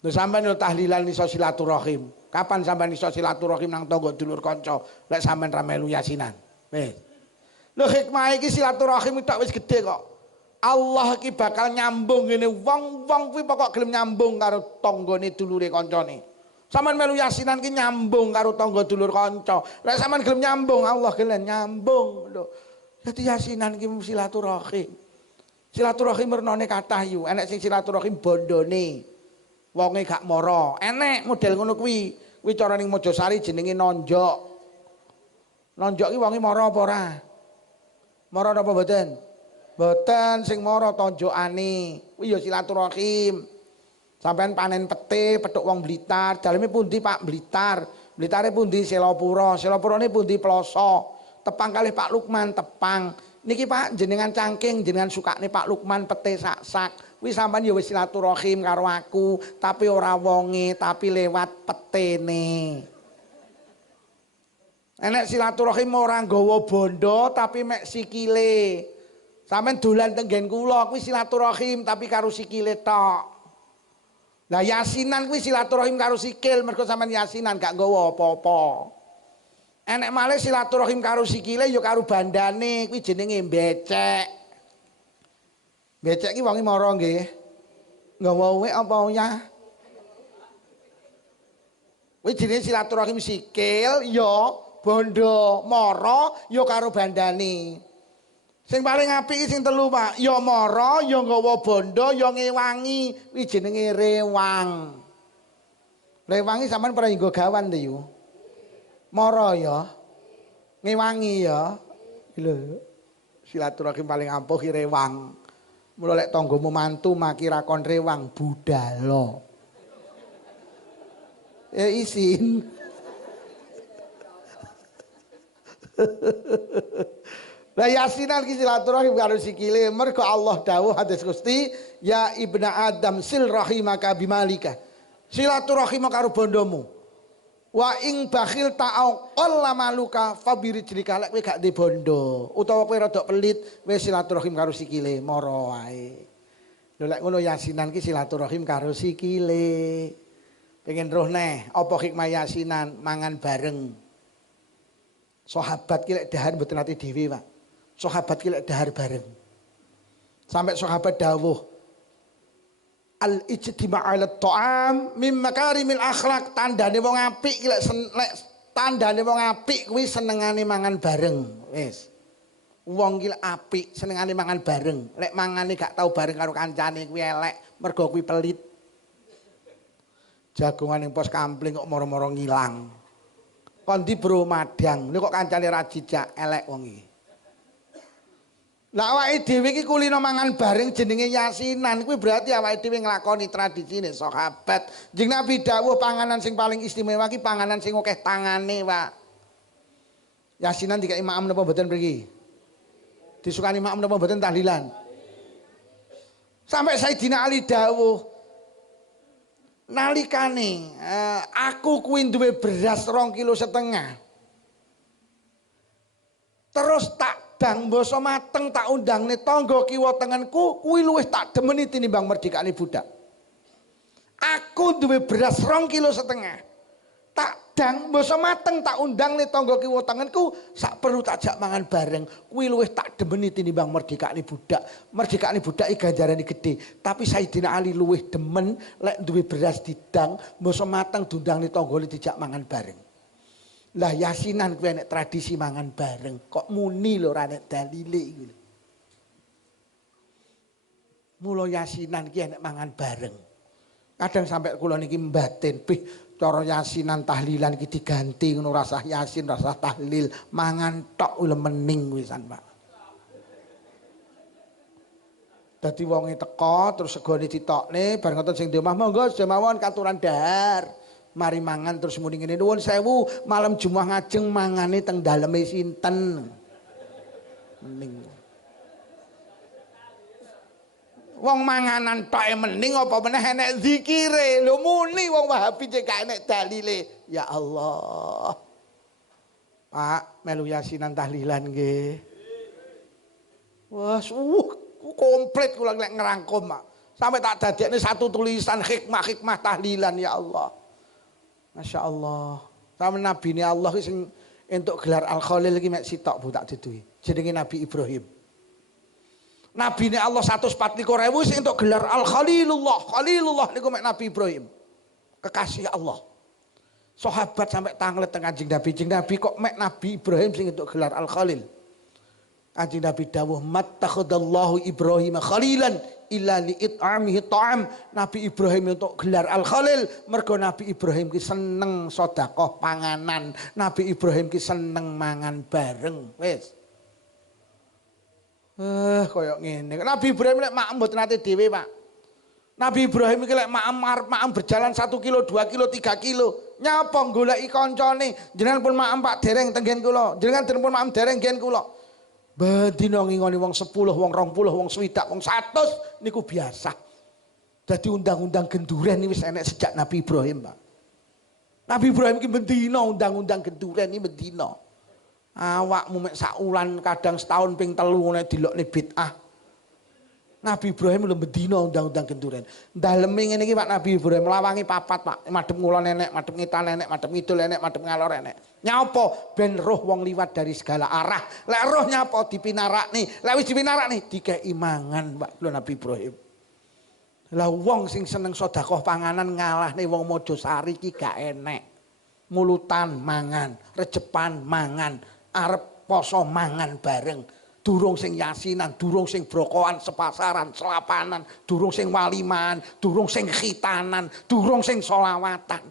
Lho sampean yo tahlilan iso silaturahim. Kapan sampean iso silaturahim nang tangga dulur kanca? Lek sampean ra melu yasinan. Wis. Lho hikmahe iki silaturahim tok wis gedhe kok. Allah ki bakal nyambung ngene wong-wong kuwi pokok gelem nyambung karo tanggane dulure kancane. Sampeyan melu yasinan ki nyambung karo tangga dulur kanca. Lek sampeyan gelem nyambung, Allah gelem nyambung lho. Dadi yasinan ki silaturahim. Silaturahim mernane kathah yu, enek sing silaturahim bondone. Wonge gak mara. Enek model ngono kuwi. Kuwi cara ning Mojosari jenenge nonjok. Nonjok ki wonge mara apa ora? Mara apa mboten? Mboten sing mara tonjokane. Kuwi ya silaturahim. Sampeyan panen pete, petuk wong Blitar. Daleme pundi Pak Blitar? Blitare pundi Selapura? Selapurane pundi Ploso? Tepang kalih Pak Lukman, tepang. Niki Pak jenengan cangking, jenengan sukane Pak Lukman pete sak-sak. Kuwi sampean ya wis silaturahim karo aku, tapi ora wonge, tapi lewat petene. Enek silaturahim ora nggawa bondo tapi mek sikile. Sampeyan dolan tenggen kula kuwi silaturahim tapi karo sikile tok. Lah yasinan kuwi silaturahim karo sikil, mergo sampeyan yasinan gak nggawa apa-apa. Enek malih silaturahim karo sikile ya karo bandane, kuwi jenenge becek. Becek ki wonge mara nggih. Nggawa uwek apa ya? Kuwi jenenge silaturahim sikil ya bondo, mara ya karo bandane. Sing paling apik sing telu Pak, ya mara, ya nggawa bondo, ya ngewangi, kuwi jenenge rewang. Rewangi sampean pernah nggo gawan to yu. Mara ya. Ngewangi ya. Lho. Silaturahim paling ampuh ki rewang. Mula lek tanggamu mantu maki rakon rewang budala. Isin. Lah yasinan ki silaturahim karo sikile, mergo Allah dawuh hadis Gusti, ya ibna Adam sil rahimaka bimalika. Silaturahim karo bondomu. Wa ing bakhil ta'au qalla maluka fabirijlika, lek kowe gak ndek bondo utawa kowe rada pelit, wis silaturahim karo sikile, mara wae. Lho lek ngono yasinan ki silaturahim karo sikile. Pengen roh neh apa hikmah yasinan? Mangan bareng. Sahabat ki lek dahar mboten ati dhewe, Pak. Sahabat ki lek dahar bareng. Sampai sahabat dawuh al-ijtima' 'ala ta'am mim makarimil akhlak, tandane wong apik ki lek tandane wong apik kuwi senengane mangan bareng. Wis. Wong ki lek apik senengane mangan bareng. Lek mangane gak tau bareng karo kancane kuwi elek, mergo kuwi pelit. Jagongan ning pos kampling kok moro-moro ngilang. Kon ndi bro madang, lho kok kancane ra jijak, elek wong iki. Lah awake dhewe iki kulino mangan bareng jenenge yasinan, kuwi berarti awake dhewe nglakoni tradisine sahabat. Jeneng Nabi dawuh panganan sing paling istimewa ki panganan sing akeh tangane, Pak. Yasinan dikai makam napa mboten mriki? Disukani makam napa mboten tahlilan? Sampai Sayyidina Ali dawuh nalikane aku kuwi duwe beras 2,5 kilo. Terus tak dang basa mateng tak undangne tangga kiwa tengenku, kuwi luwih tak demeni tinimbang merdekane budak. Aku duwe beras 2,5 kilo. tak dang mbasa mateng tak undang nih tangga kiwa tanganku sak perlu tak jak mangan bareng kuwi luwih tak demeni tinimbang merdekane budak iki ganjarane gedhe tapi Sayyidina Ali luwih demen lek duwe beras didang mbasa mateng diundang nih tanggane dijak mangan bareng lah yasinan kuwi nek tradisi mangan bareng kok muni lho ora nek dalile iku mula yasinan ki nek mangan bareng kadang sampai kula niki mbatin pih cara yasinan tahlilan iki diganti ngono rasah yasin rasah tahlil mangan tok lemening wisan Pak. Dadi wonge teka terus segone ditokne bareng ngoten sing di omah monggo semawon katuran dahar. Mari mangan terus muni ngene nuwun sewu malam Jumat ngajeng mangane teng daleme sinten. Mening. Wong manganan tok mending apa meneh enek zikire lho muni wong Wahabi cek gak enek dalile ya Allah Pak melu yasinan tahlilan nggih wah komplit kula lek ngerangkum Pak sampai tak dadekne satu tulisan hikmah tahlilan ya Allah Masya Allah sama Nabi ini Allah sing entuk gelar Al-Khalil iki mek sitok bu tak duduhi jenenge Nabi Ibrahim Nabi ini Allah 144.000 sing untuk gelar Khalilullah niku mek Nabi Ibrahim. Kekasih Allah. Sahabat sampai tanglet teng Kanjeng Nabi kok mek Nabi Ibrahim sing untuk gelar Al-Khalil. Kanjeng Nabi dawuh mattakhadallahu Ibrahim khalilan illa li'it'amihi ta'am. Nabi Ibrahim untuk gelar Al-Khalil mergo Nabi Ibrahim ki seneng sedekah panganan. Nabi Ibrahim ki seneng mangan bareng. Wis. Koyok ngene. Nabi Ibrahim lek maem mboten nate dhewe, Pak. Nabi Ibrahim iki lek maem berjalan 1 kilo, 2 kilo, 3 kilo. Nyapa goleki kancane. Jenengan pun maem Pak dereng tenggen kula. Jenengan pun maem dereng gen kula. Bedina ngingoni wong 10, wong 20, wong 60, wong 100 niku biasa. Dadi undang-undang genduren iki wis enek sejak Nabi Ibrahim, Pak. Nabi Ibrahim iki bendina undang-undang genduren iki bendina. Awakmu mek sak wulan kadang setahun ping 3 ngene dilokne bid'ah. Nabi Ibrahim lho bendina undang-undang genduren. Daleme ngene iki Pak Nabi Ibrahim lawangi 4 Pak. Madhep ngulon enek, madhep ngitan enek, madhep ngidul enek, madhep ngalor enek. Nyapa ben roh wong liwat dari segala arah. Lek roh nyapa dipinarakne. Lek wis dipinarakne dikeki mangan Pak lho Nabi Ibrahim. Lah wong sing seneng sedekah panganan ngalahne wong Mojosari iki gak enek. Mulutan mangan, rejepan mangan, arep poso mangan bareng. Durung sing yasinan, durung sing brokoan sepasaran, selapanan, durung sing waliman, durung sing khitanan, durung sing solawatan.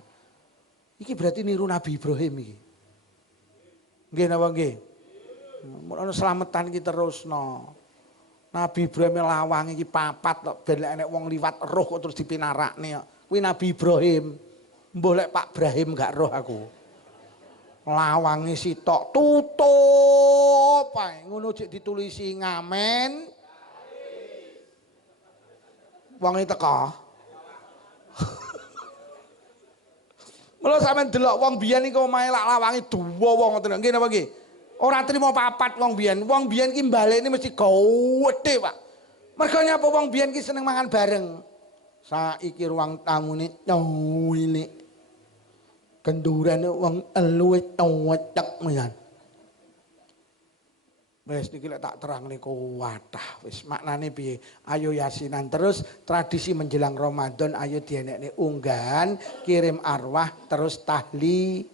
Iki berarti niru Nabi Ibrahim iki. Nggih napa nggih? Mun slametan iki terusno. Nabi Ibrahim lawang iki 4 kok ben enek wong liwat roh kok terus dipinarakne kok. Kuwi Nabi Ibrahim. Mbah lek Pak Ibrahim gak roh aku. Lawange sitok tutup ae ngono cek ditulisi ngamen wong iki teka mula sampean delok wong biyen iki omahe lak lawange duwa wong ngoten nggih napa nggih ora trimo papat wong biyen iki balekne mesti gawedhe Pak mergo nyapa wong biyen iki seneng mangan bareng saiki ruang tamune ini kenduran wong eluwe towecek meyan. Wis niki lek tak terang niku wadah wis maknane piye? Ayo yasinan terus tradisi menjelang Ramadan ayo dienekne unggahan kirim arwah terus tahli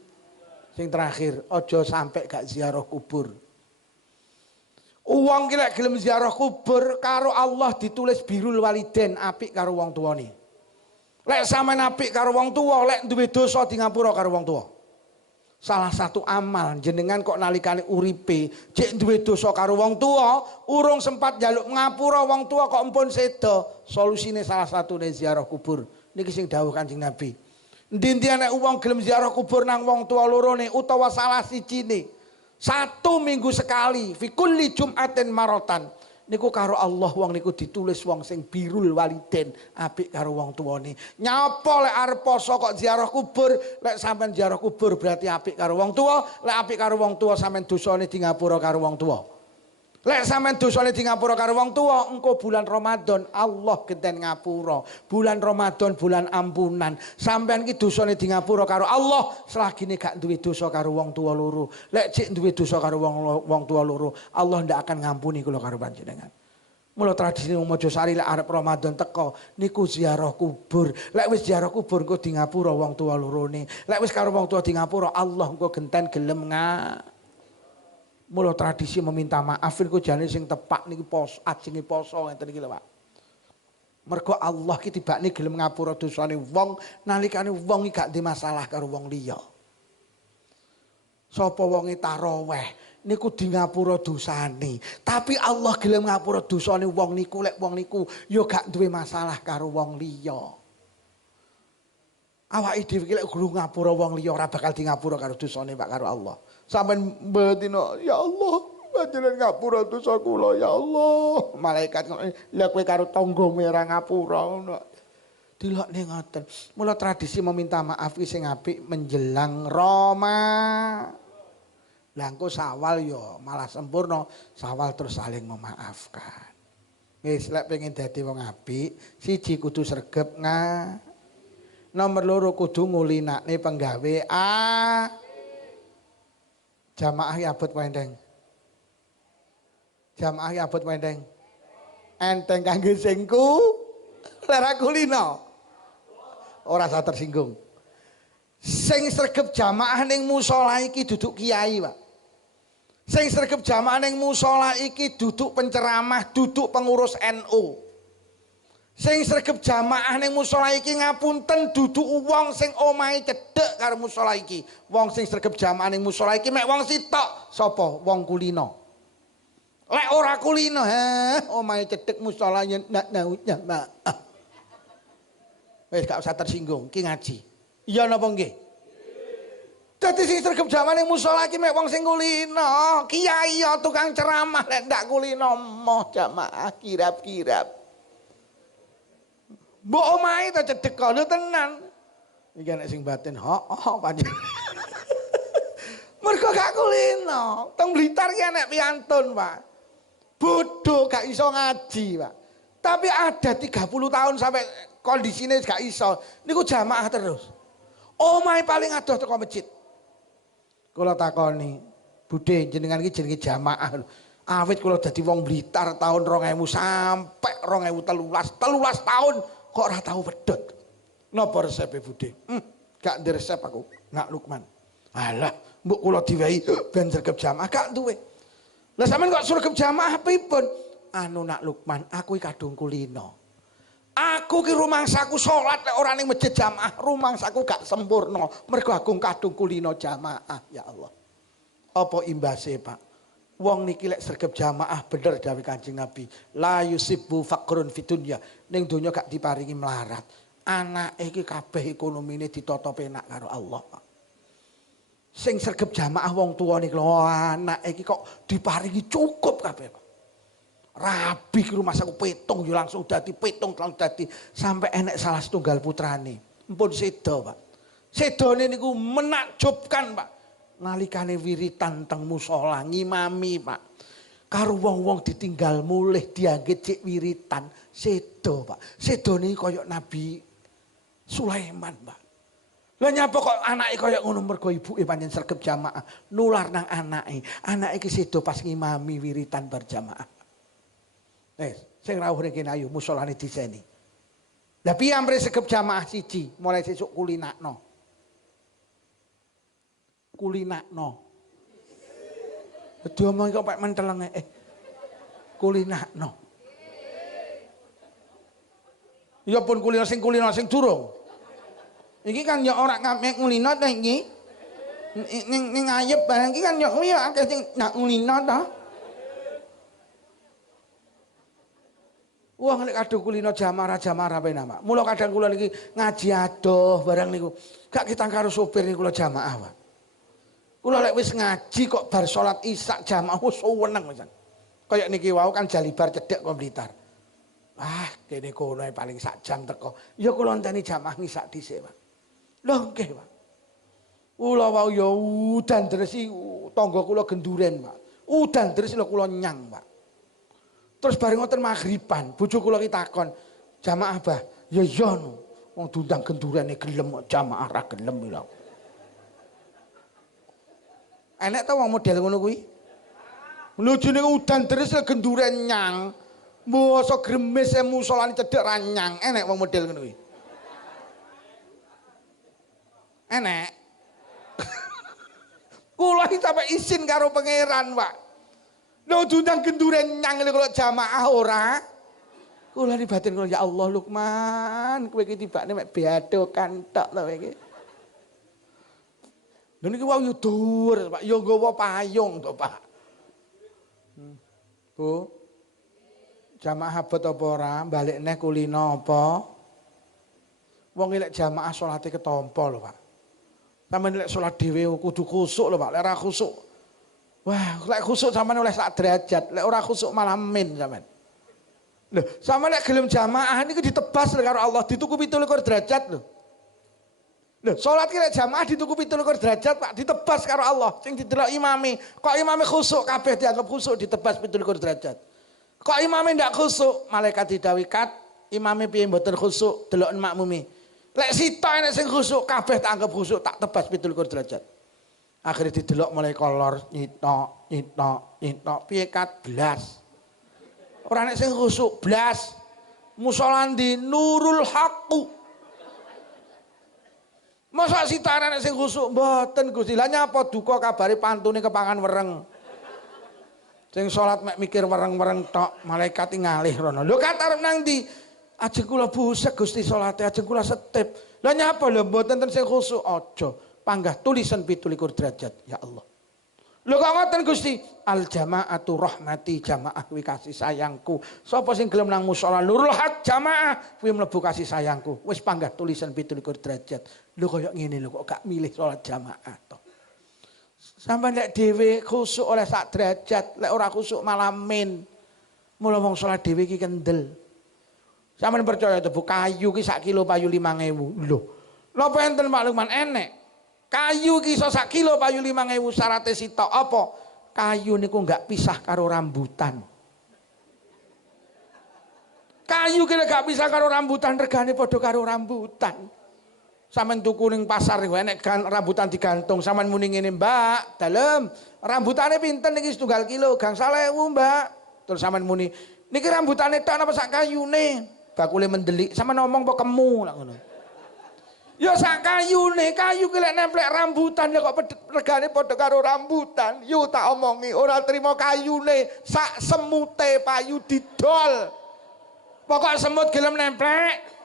sing terakhir ojo sampai gak ziarah kubur. Uang ki lek gelem ziarah kubur karo Allah ditulis birrul walidain apik karo wong tuane. Lek sampean apik karo wong tuwa, lek duwe dosa di ngapura karo wong tuwa. Salah satu amal jenengan kok nalikane uripe cek duwe dosa karo wong tuwa, urung sempat njaluk ngapura wong tuwa kok empun sedo. Solusine salah satune ziarah kubur. Niki sing dawuh Kanjeng Nabi. Endi-endi nek wong gelem ziarah kubur nang wong tuwa lorone utawa salah sijine. 1 minggu sekali, fi kulli jum'atin maratan. Niku karo Allah wong niku ditulis wong sing birrul walidain apik karo wong tuane. Nyapa lek arep poso kok ziarah kubur, lek sampean ziarah kubur berarti apik karo wong tua, lek apik karo wong tua sampean dosane di ngapura karo wong tua. Lek sampean dosane di ngapura karo wong tuwa, engko bulan Ramadan Allah genten ngapura. Bulan Ramadan bulan ampunan. Sampean iki dosane di ngapura karo Allah selagine gak duwe dosa karo wong tuwa loro. Lek cek duwe dosa karo wong tuwa loro, Allah ndak akan ngampuni kula karo panjenengan. Mula tradisi wong Mojosari lek arep Ramadan teko niku ziarah kubur. Lek wis ziarah kubur engko di ngapura wong tuwa lorone. Lek wis karo wong tuwa di ngapura Allah engko genten gelem Mula tradisi meminta maaf niku jane sing tepak niki ajenge poso ngeten iki lho Pak. Mergo Allah ki tibakne gelem ngapura dosane wong nalikane wong iki gak ndek masalah karo wong liya. Sapa wonge taraweh niku di ngapura dosane, tapi Allah gelem ngapura dosane wong niku lek wong niku ya gak duwe masalah karo wong liya. Awake dhewe iki lek kudu ngapura wong liya ora bakal di ngapura karo dosane Pak karo Allah. Sampeyan mbetino, ya Allah, panjenengan ngapura dosa kula ya Allah. Malaikat lha kowe karo tanggamu ora ngapura ngono. Dilokne ngoten. Mula tradisi meminta maaf ki sing apik menjelang Ramadan. Lah engko Syawal ya malah sempurna, Syawal terus saling memaafkan. Wis lek pengen dadi wong apik, siji kudu sregep nomor loro kudu ngulinakne penggawe jamaah ya abot wendeng. Jamaah ya abot wendeng. Enteng kangge singku lara kulino. Ora usah tersinggung. Sing sregep jamaah ning musala iki duduk kiai, Pak. Sing sregep jamaah ning musala iki duduk penceramah, duduk pengurus NU. Sing sregep jamaah ning musala iki ngapunten duduk wong sing omahe cedhek karo musala iki. Wong sing sregep jamaah ning musala iki mek wong sitok. Sapa? Wong kulino. Lek ora kulino, omahe cedhek musala nak jamaah. Wis gak usah tersinggung, ki ngaji. Iya napa nggih? Dadi sing sregep jamaah ning musala iki mek wong sing kulino, kiai ya tukang ceramah lek ndak kulino moh jamaah kirap-kirap. Mbok omahe ta cedhek kono tenan. Iki nek sing batin pancen. Mergo gak kulino. Teng Blitar ki enek piantun, Pak. Bodho gak iso ngaji, Pak. Tapi ada 30 tahun sampai kondisine gak iso. Niku jamaah terus. Omahe paling adoh teko masjid. Kula takoni, Budhe jenengan iki jenenge jamaah lho. Awit kula dadi wong Blitar tahun 2000 sampai 2013, 13 tahun kok ora tau wedhot. Napa resepe Budhe? Gak ndek resep aku, Nak Lukman. Alah, mbok kula diwehi ben sregep jamaah gak duwe. Lah sampean kok sregep jamaah pripun? Anu Nak Lukman, aku iki kadung kulino. Aku ki rumangsaku salat lek ora ning masjid jamaah, rumangsaku gak sempurna. Mergo aku kadung kulino jamaah, ya Allah. Apa imbase, Pak? Wong niki lek sregep jamaah bener dawuh Kanjeng Nabi. La yusibu faqrun fidunya. Ning donya gak diparingi melarat. Anake iki kabeh ekonomine ditata penak karo Allah, Pak. Sing sregep jamaah wong tuwa niki lho, anake iki kok diparingi cukup kabeh, Pak. Rabi ke rumah saku petung yo langsung dadi petung langsung dadi sampai enek salah setunggal putrane. Mpun sedo, Pak. Sedone niku menakjubkan, Pak. Nalikane wiritan teng musala ngimami, Pak. Karo wong-wong ditinggal mulih dianggit cek wiritan, sedo, Pak. Sedone kaya Nabi Sulaiman, Pak. Lah nyapa kok anake kaya ngono mergo ibuke pancen sregep jamaah, nular nang anake. Anake iki sedo pas ngimami wiritan berjamaah. Sing rawuh kene ayo musolane diseni. Lah piye ampre sregep jamaah siji, mulai sesuk kulinakno. Diomong kok pek menteleng kulinakno. Ya pun kulino sing durung. Iki kan ya ora ngamek ngulino ta iki. Ning ayep barang iki kan ya akeh sing nak ngulino ta. Wong nek kadung kulino jamaah penak, Pak. Mula kadang kula niki ngaji adoh barang niku. Gak kitang karo sopir niku kula jamaah, Pak. Kula lek wis ngaji kok bar salat Isya jamaah seneng pisan. Kaya niki wau kan Jalibar cedhek kok Blitar. Kene kono paling sak jam teko. Ya kula enteni jamaah Isya dhisik, Pak. Lho nggih, Pak. Kula wau ya udan dresi tangga kula genduren, Pak. Udan dresi lho kula nyang, Pak. Terus bareng ngoten maghriban, bojo kula ki takon, "Jamaah, Bah?" "Ya iya no. Wong diundang gendurane gelem kok jamaah ra gelem lho." Enek ta wong model ngono kuwi? Lujune udan deres genduren nyang. Mosok gremes musolane cedhek ra nyang. Enek wong model ngono kuwi. Enek. Kula iki sampe izin karo pangeran, Pak. Lho diundang genduren nyang lho kalau jamaah ora. Kula ni batin kula, ya Allah Lukman, kowe iki tibane mek beadokan tok lho kowe iki. Lha niki wau yo dur, Pak, yo nggawa payung to, Pak. Bu. Jamaah abot apa ora? Balik neh kulino apa? Wong lek jamaah salate ketampa lho, Pak. Sampeyan lek salat dhewe kudu khusuk lho, Pak. Lek ora khusuk, wah, lek khusuk sampeyan oleh sak derajat, lek ora khusuk malah min sampeyan. Lho, sampeyan lek gelem jamaah niku ditebas karo Allah, dituku 17 derajat lho. Lho, salat ki lek jamaah dituku 17 derajat, Pak, ditebas karo Allah. Sing didelok imame, kok imame khusuk kabeh dianggap khusuk ditebas 17 derajat. Kok imame ndak khusuk, malaikat didhawuhi kat, imame piye mboten khusuk, deloken makmume. Lek sitok enek sing khusuk kabeh tak anggap khusuk, tak tebas 17 derajat. Akhirnya didelok mulai kolor nyitok, nyitok, nyitok, piye kat blas. Ora enek sing khusuk blas. Musala ndi Nurul Haqqu. Masa sitane nek sing khusuk mboten Gusti. Lah nyapa duka kabare pantune kepangan wereng. Sing salat mek mikir wereng-wereng tok, malaikat ngalih rono. Lho kat arep nang ndi? Ajeng kula busek Gusti salate, ajeng kula setip. Lah nyapa lho mboten ten sing khusuk aja. Panggah tulisan 17 derajat. Ya Allah. Lho kok ngoten Gusti? Al jamaatu rahmati, jamaah kuwi kasih sayangku. Sapa sing gelem nang musala Nurul Haq jamaah kuwi mlebu kasih sayangku. Wis panggah tulisan 17 derajat. Lho kaya ngene lho kok gak milih salat jamaah to. Sampai lek dhewe khusuk oleh sak derajat, lek ora khusuk malah min. Mula wong salat dhewe iki kendel. Sampeyan percaya to Bu, kayu ki sak kilo payu 5.000. Lho. Napa enten Pak Lukman enek? Kayu ki iso sak kilo payu 5.000 syaraté sitok apa? Kayu niku enggak pisah karo rambutan. Kayu ki gak pisah karo rambutan, regane padha karo rambutan. Sampeyan tuku ning pasar niku enek rambutan digantung, sampeyan muni ngene, "Mbak, dalem, rambutane pinten niki 1 kilo, gangsal 1.000, Mbak." Terus sampeyan muni, "Niki rambutane tok napa sak kayune?" Bakule mendelik, sampeyan ngomong apa kemu lak ngono. Ya sak kayune, kayu ki lek nemplek rambutan ya kok regane padha karo rambutan. Yo tak omongi, ora trimo kayune, sak semute payu didol. Pokok semut gelem nemplek.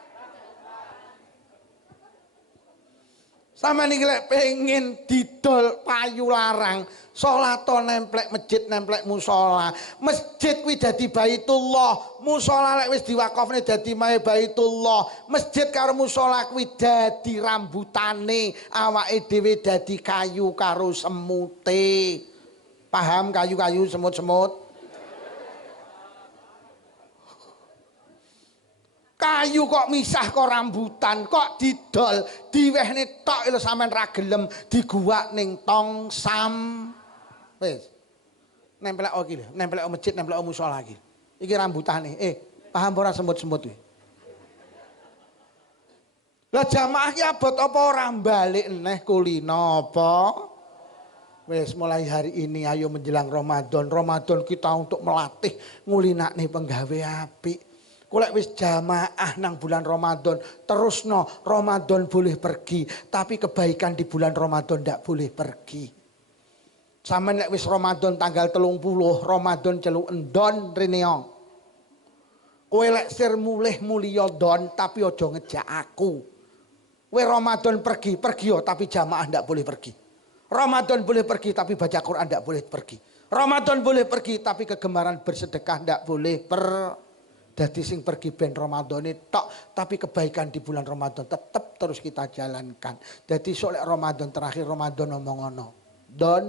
Sama niki lek pengen didol payu larang, salato nemplek masjid, nemplek musala. Masjid kuwi dadi Baitullah, musala lek wis diwakofne dadi mae Baitullah. Masjid karo musala kuwi dadi rambutane, awake dhewe dadi kayu karo semute. Paham kayu-kayu semut-semut? Kayu kok misah kok rambutan, kok didol, diwehne tok lho sampean ra gelem diguwak ning tong sam. Wis. Nemplek iki lho, nemplek masjid, nemplek musala iki. Iki rambutane. Paham ora semut-semut kuwi? Lah jamaah ki abot apa ora balik neh kulino apa? Wis mulai hari ini ayo menjelang Ramadan. Ramadan kita untuk melatih ngulinakne penggawe apik. Kulek wis jamaah nang bulan Ramadan, terusno Ramadan boleh pergi, tapi kebaikan di bulan Ramadan ndak boleh pergi. Sampeyan lek wis Ramadan tanggal 30, Ramadan celuk endon rene. Kowe lek sir mulih mulya don tapi aja ngejak aku. Kowe Ramadan pergi yo tapi jamaah ndak boleh pergi. Ramadan boleh pergi tapi baca Quran ndak boleh pergi. Ramadan boleh pergi tapi kegemaran bersedekah ndak boleh Dadi sing pergi ben Ramadane tok, tapi kebaikan di bulan Ramadan tetap terus kita jalankan. Dadi sok lek Ramadan terakhir Ramadan ngomong ngono. Don.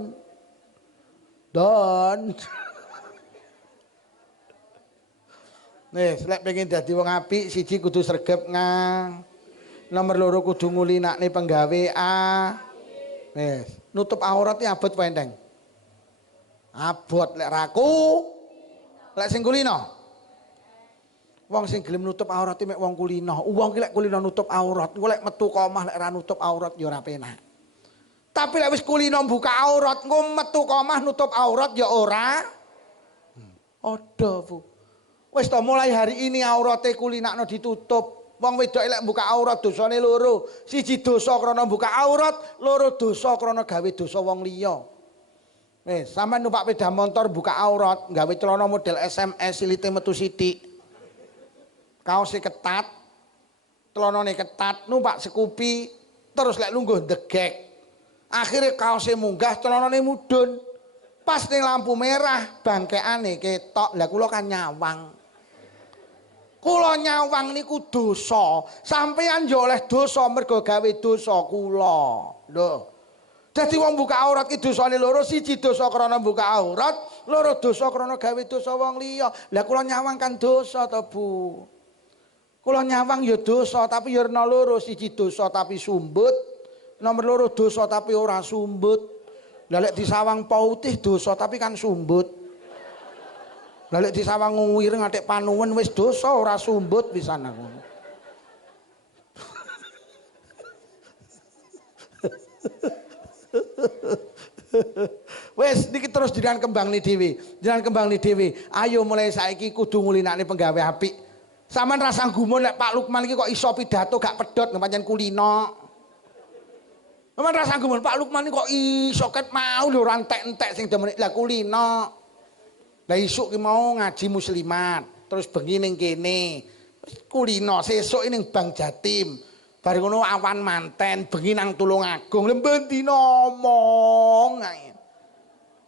Nih, lek pengen dadi wong apik, siji kudu sregep ngang. Nomor loro kudu ngulinakne penggawean. Wis, nutup aurat iki abot pendeng. Abot lek raku. Lek sing kulino Wong sing gelem nutup aurat mek wong kulino. Wong ki lek kulino nutup aurat, engko lek metu ka omah lek ora nutup aurat ya ora penak. Tapi lek wis kulino buka aurat, engko metu ka omah nutup aurat ya ora. Ada, Bu. Wis to mulai hari ini aurate kulinakno ditutup. Wong wedok lek buka aurat dosane loro. Siji dosa krana buka aurat, loro dosa krana gawe dosa wong liya. Wis, sampean numpak sepeda motor buka aurat, gawe celana model SMS silite metu sithik. Kaose ketat, celanane ketat, numpak Scoopy, terus lek lungguh degek. Akhire kaose munggah, celanane mudhun. Pas ning lampu merah, bangkeane ketok. Lah kula kan nyawang. Kula nyawang niku dosa. Sampeyan yo oleh dosa mergo gawe dosa kula. Lho. Dadi wong buka aurat ki dosane loro, siji dosa krana buka aurat, loro dosa krana gawe dosa wong liya. Lah kula nyawang kan dosa to, Bu. Kula nyawang ya dosa tapi ya ana loro, siji dosa tapi sumbut, nomor loro dosa tapi ora sumbut. Lah lek disawang pautih dosa tapi kan sumbut. Lah lek disawang nguwir ngatik panuwun wis dosa ora sumbut pisan aku. Wes niki terus jenengan kembangni dhewe. Jenengan kembangni dhewe. Ayo mulai saiki kudu ngulinakne penggawe apik. Sampeyan rasa gumun lek Pak Lukman iki kok iso pidato gak pedhot pancen kulino. Sampeyan rasa gumun Pak Lukman iki kok iso ket mau lho ora entek-entek sing demen lah kulino. Lah isuk ki mau ngaji muslimat, terus bengi ning kene. Kulino sesuk ning Bank Jatim. Bar ngono awan manten, bengi nang Tulungagung. Lha dina omong ae.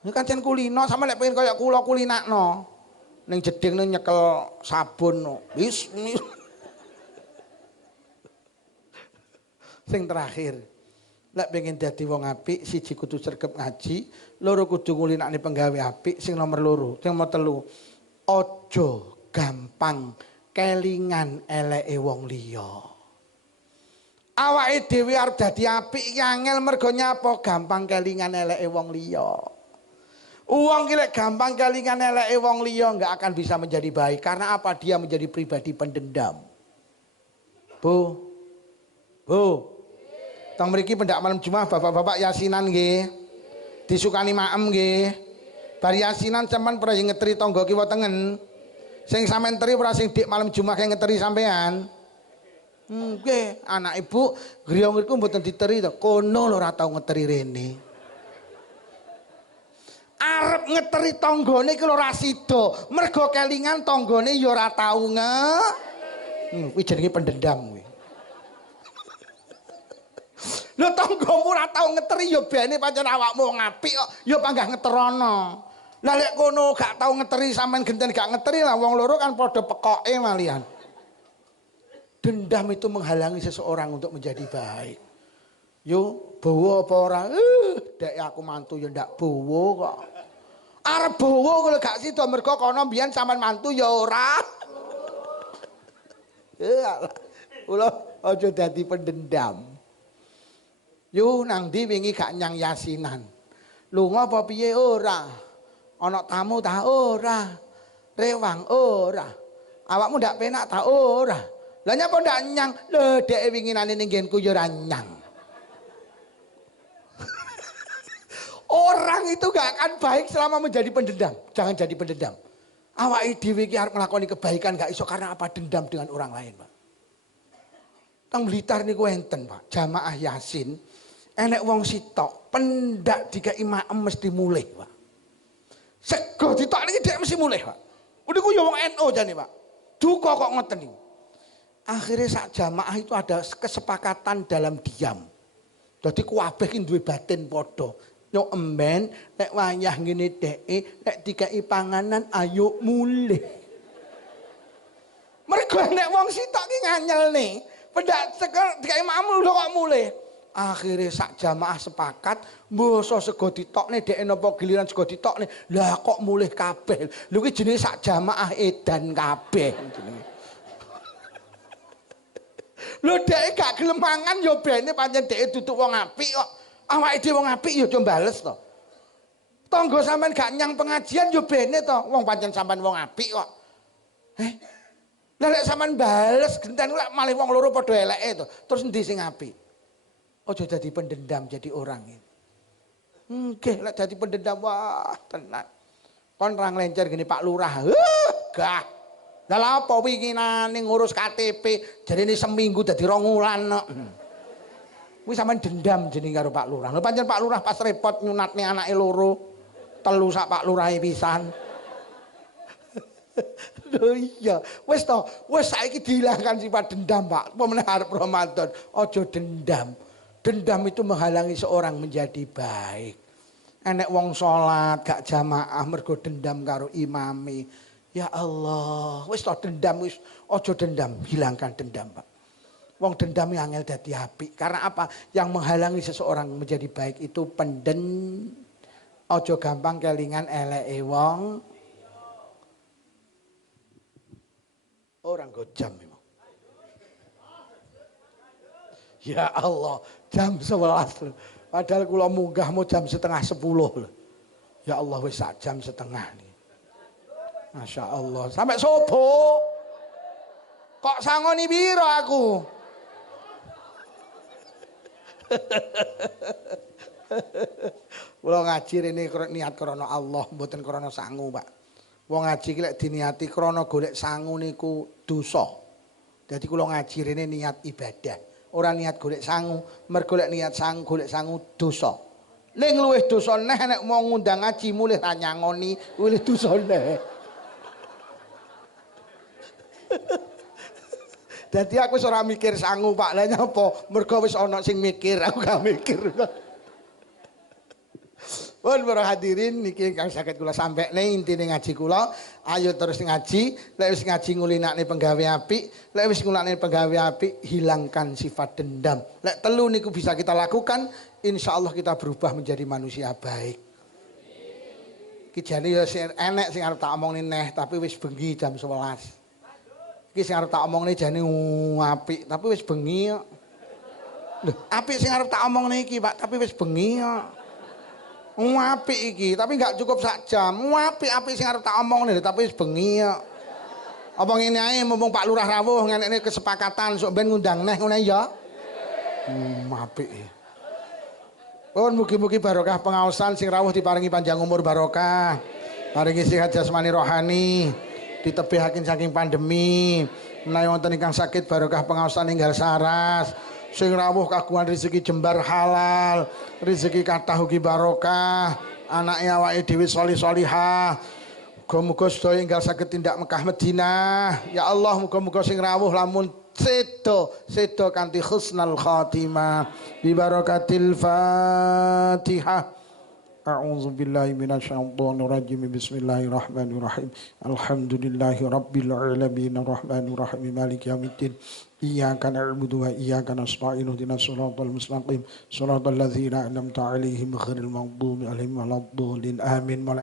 Ini kan jen kulino sama lek pengen kaya kula kulinakno. Ning jeding ning nyekel sabun no. Bismillah. Sing terakhir, lek pengen dadi wong apik, siji kudu sregep ngaji, loro kudu ngulinakne penggawe apik, sing nomor loro, sing nomor telu, aja gampang kelingan eleke wong liya. Awake dhewe arep dadi apik iki angel mergo nyapa gampang kelingan eleke wong liya. Uang gilek gampang kelingan eleke wong liya nggak akan bisa menjadi baik karena apa? Dia menjadi pribadi pendendam. Bu. Tang mriki pendak malam Jumat bapak-bapak yasinan nggih. Disukani maem nggih. Bar yasinan sampean pernah ngeteri tangga kiwa tengen. Sing sampean teri ora sing dik malam Jumat kaya ngeteri sampean. Nggih, anak ibu griya mriku mboten diteri to. Kono lho ora tau ngeteri rene. Arep ngeteri tanggane iki lho ora sida. Mergo kelingan tanggane ya ora tau kuwi jenenge pendendam kuwi. Lho tanggamu ora tau ngeteri ya bene pancen awakmu wong apik kok ya panggah ngeterono. Lah lek kono gak tau ngeteri sampean genten gak ngeteri lah wong loro kan padha pekoke malian. Dendam itu menghalangi seseorang untuk menjadi baik. Yo bawa apa ora? Dek aku mantu ya ndak bawa kok. Arep bawa kalau gak sida mergo kono mbiyen sampean mantu ya ora. Kula aja dadi pendendam. Yo nang ndi wingi gak nyang yasinan. Lunga apa piye ora? Ana tamu ta ora? Rewang ora? Awakmu ndak penak ta ora? Lah nyapa ndak nyang? Lho dek winginane ning nggenku ya ora nyang. Orang itu gak akan baik selama menjadi pendendam. Jangan jadi pendendam. Awake dhewe iki arep nglakoni kebaikan gak iso karena apa? Dendam dengan orang lain, Pak. Tang Blitar niku enten, Pak. Jamaah Yasin, enek wong sitok, pendak dikai maem mesti mulih, Pak. Sego ditok niki dhek mesti mulih, Pak. Niku ya wong NU jane, Pak. Duka kok ngoten niku. Akhirnya sak jamaah itu ada kesepakatan dalam diam. Dadi kabeh ki duwe batin padha. Nyok emben nek wayah ngene dheke nek dikai panganan ayo mulih. Mergo nek wong sitok ki nganyelne, pendak dikai mamu lho kok mulih. Akhire sak jamaah sepakat mbasa sego ditokne dheke napa giliran sego ditokne. Lah kok mulih kabeh. Lho ki jenenge sak jamaah edan kabeh jenenge. Lho dheke gak gelem mangan ya bene pancen dheke duduk wong apik kok. Awake dhewe wong apik ya aja bales to. Tangga sampean gak nyang pengajian ya bene to, wong pancen sampean wong apik kok. Lah lek sampean bales genten lek malih wong loro padha eleke to. Terus endi sing apik? Aja dadi pendendam jadi orang ini. Nggih lek dadi pendendam wah tenan. Kon ra nglencer gini Pak Lurah. Gah. Lah apa winginane ngurus KTP jarine seminggu dadi 2 wulan kok. Kuwi sampean dendam jeneng karo Pak Lurah. Lha pancen Pak Lurah pas repot nyunatne anake loro. 3 sak Pak Lurahe pisan. Lho iya, wis to, wis saiki dihilangkan sifat dendam, Pak. Pemenang arep Ramadan, aja dendam. Dendam itu menghalangi seorang menjadi baik. Enek wong salat gak jamaah mergo dendam karo imami. Ya Allah, wis to dendam wis aja dendam, hilangkan dendam, Pak. Wong dendam angel dadi apik. Karena apa? Yang menghalangi seseorang menjadi baik itu aja gampang kelingan eleke wong. Orang jam memang. Ya Allah, jam 11 loh. Padahal kula munggah mau jam 9:30 loh. Ya Allah wis jam 9:30 nih. Masya Allah, sampai subuh. Kok sangoni biro aku? Kula ngaji ini niat krana Allah, mboten krana sangu, Pak. Wong ngaji ki lek diniati krana golek sangu niku dosa. Dadi kula ngaji rene niat ibadah, ora niat golek sangu. Mergo lek niat sangu golek sangu dosa. Ning luwih dosa neh nek mau ngundang ngaji mulih ra nyangoni, luwih dosa neh. Dadi aku wis ora mikir sangu, Pak. Lah nyapa? Mergo wis ana sing mikir, aku gak mikir. Pun para hadirin niki ingkang saged kula sampekne intine ngaji kula, ayo terus ngaji, lek wis ngaji ngulinakne penggawe apik, lek wis ngulinakne penggawe apik hilangkan sifat dendam. Lek telu niku bisa kita lakukan, insyaallah kita berubah menjadi manusia baik. Iki jane ya enek sing arep tak omongne neh, tapi wis bengi jam 11. Iki sing arep tak omongne jane apik, tapi wis bengi kok. Lho, apik sing arep tak omongne iki, Pak, tapi wis bengi kok. Apik iki, tapi enggak cukup sak jam. Apik sing arep tak omongne tapi wis bengi kok. Apa ngene ae mumpung Pak Lurah rawuh ngenekne kesepakatan sok ben ngundang neh ngene ya. Apik. Pun mugi-mugi barokah pengaosan sing rawuh diparingi panjang umur barokah. Paringi sehat jasmani rohani, ditebihaken saking pandemi. Menawi wonten ingkang sakit barokah pengaosan ninggal saras. Sing rawuh kagungan rezeki jembar halal, rezeki kathah ugi barokah, anake awake dhewe sholih-sholihah. Muga-muga sedaya enggal saged tindak Mekah Madinah. Ya Allah, muga-muga sing rawuh lamun sedo kanthi husnul khatimah bi barakatil Fatihah. A'udzu billahi minasyaitonir rajim. Bismillahirrahmanirrahim. Alhamdulillahi rabbil alamin arrahmanir rahim maliki yaumiddin. Iyyaka na'budu wa iyyaka nasta'in ihdinas siratal mustaqim. Shiratal ladzina an'amta 'alaihim ghairil maghdubi 'alaihim waladdallin. Amin.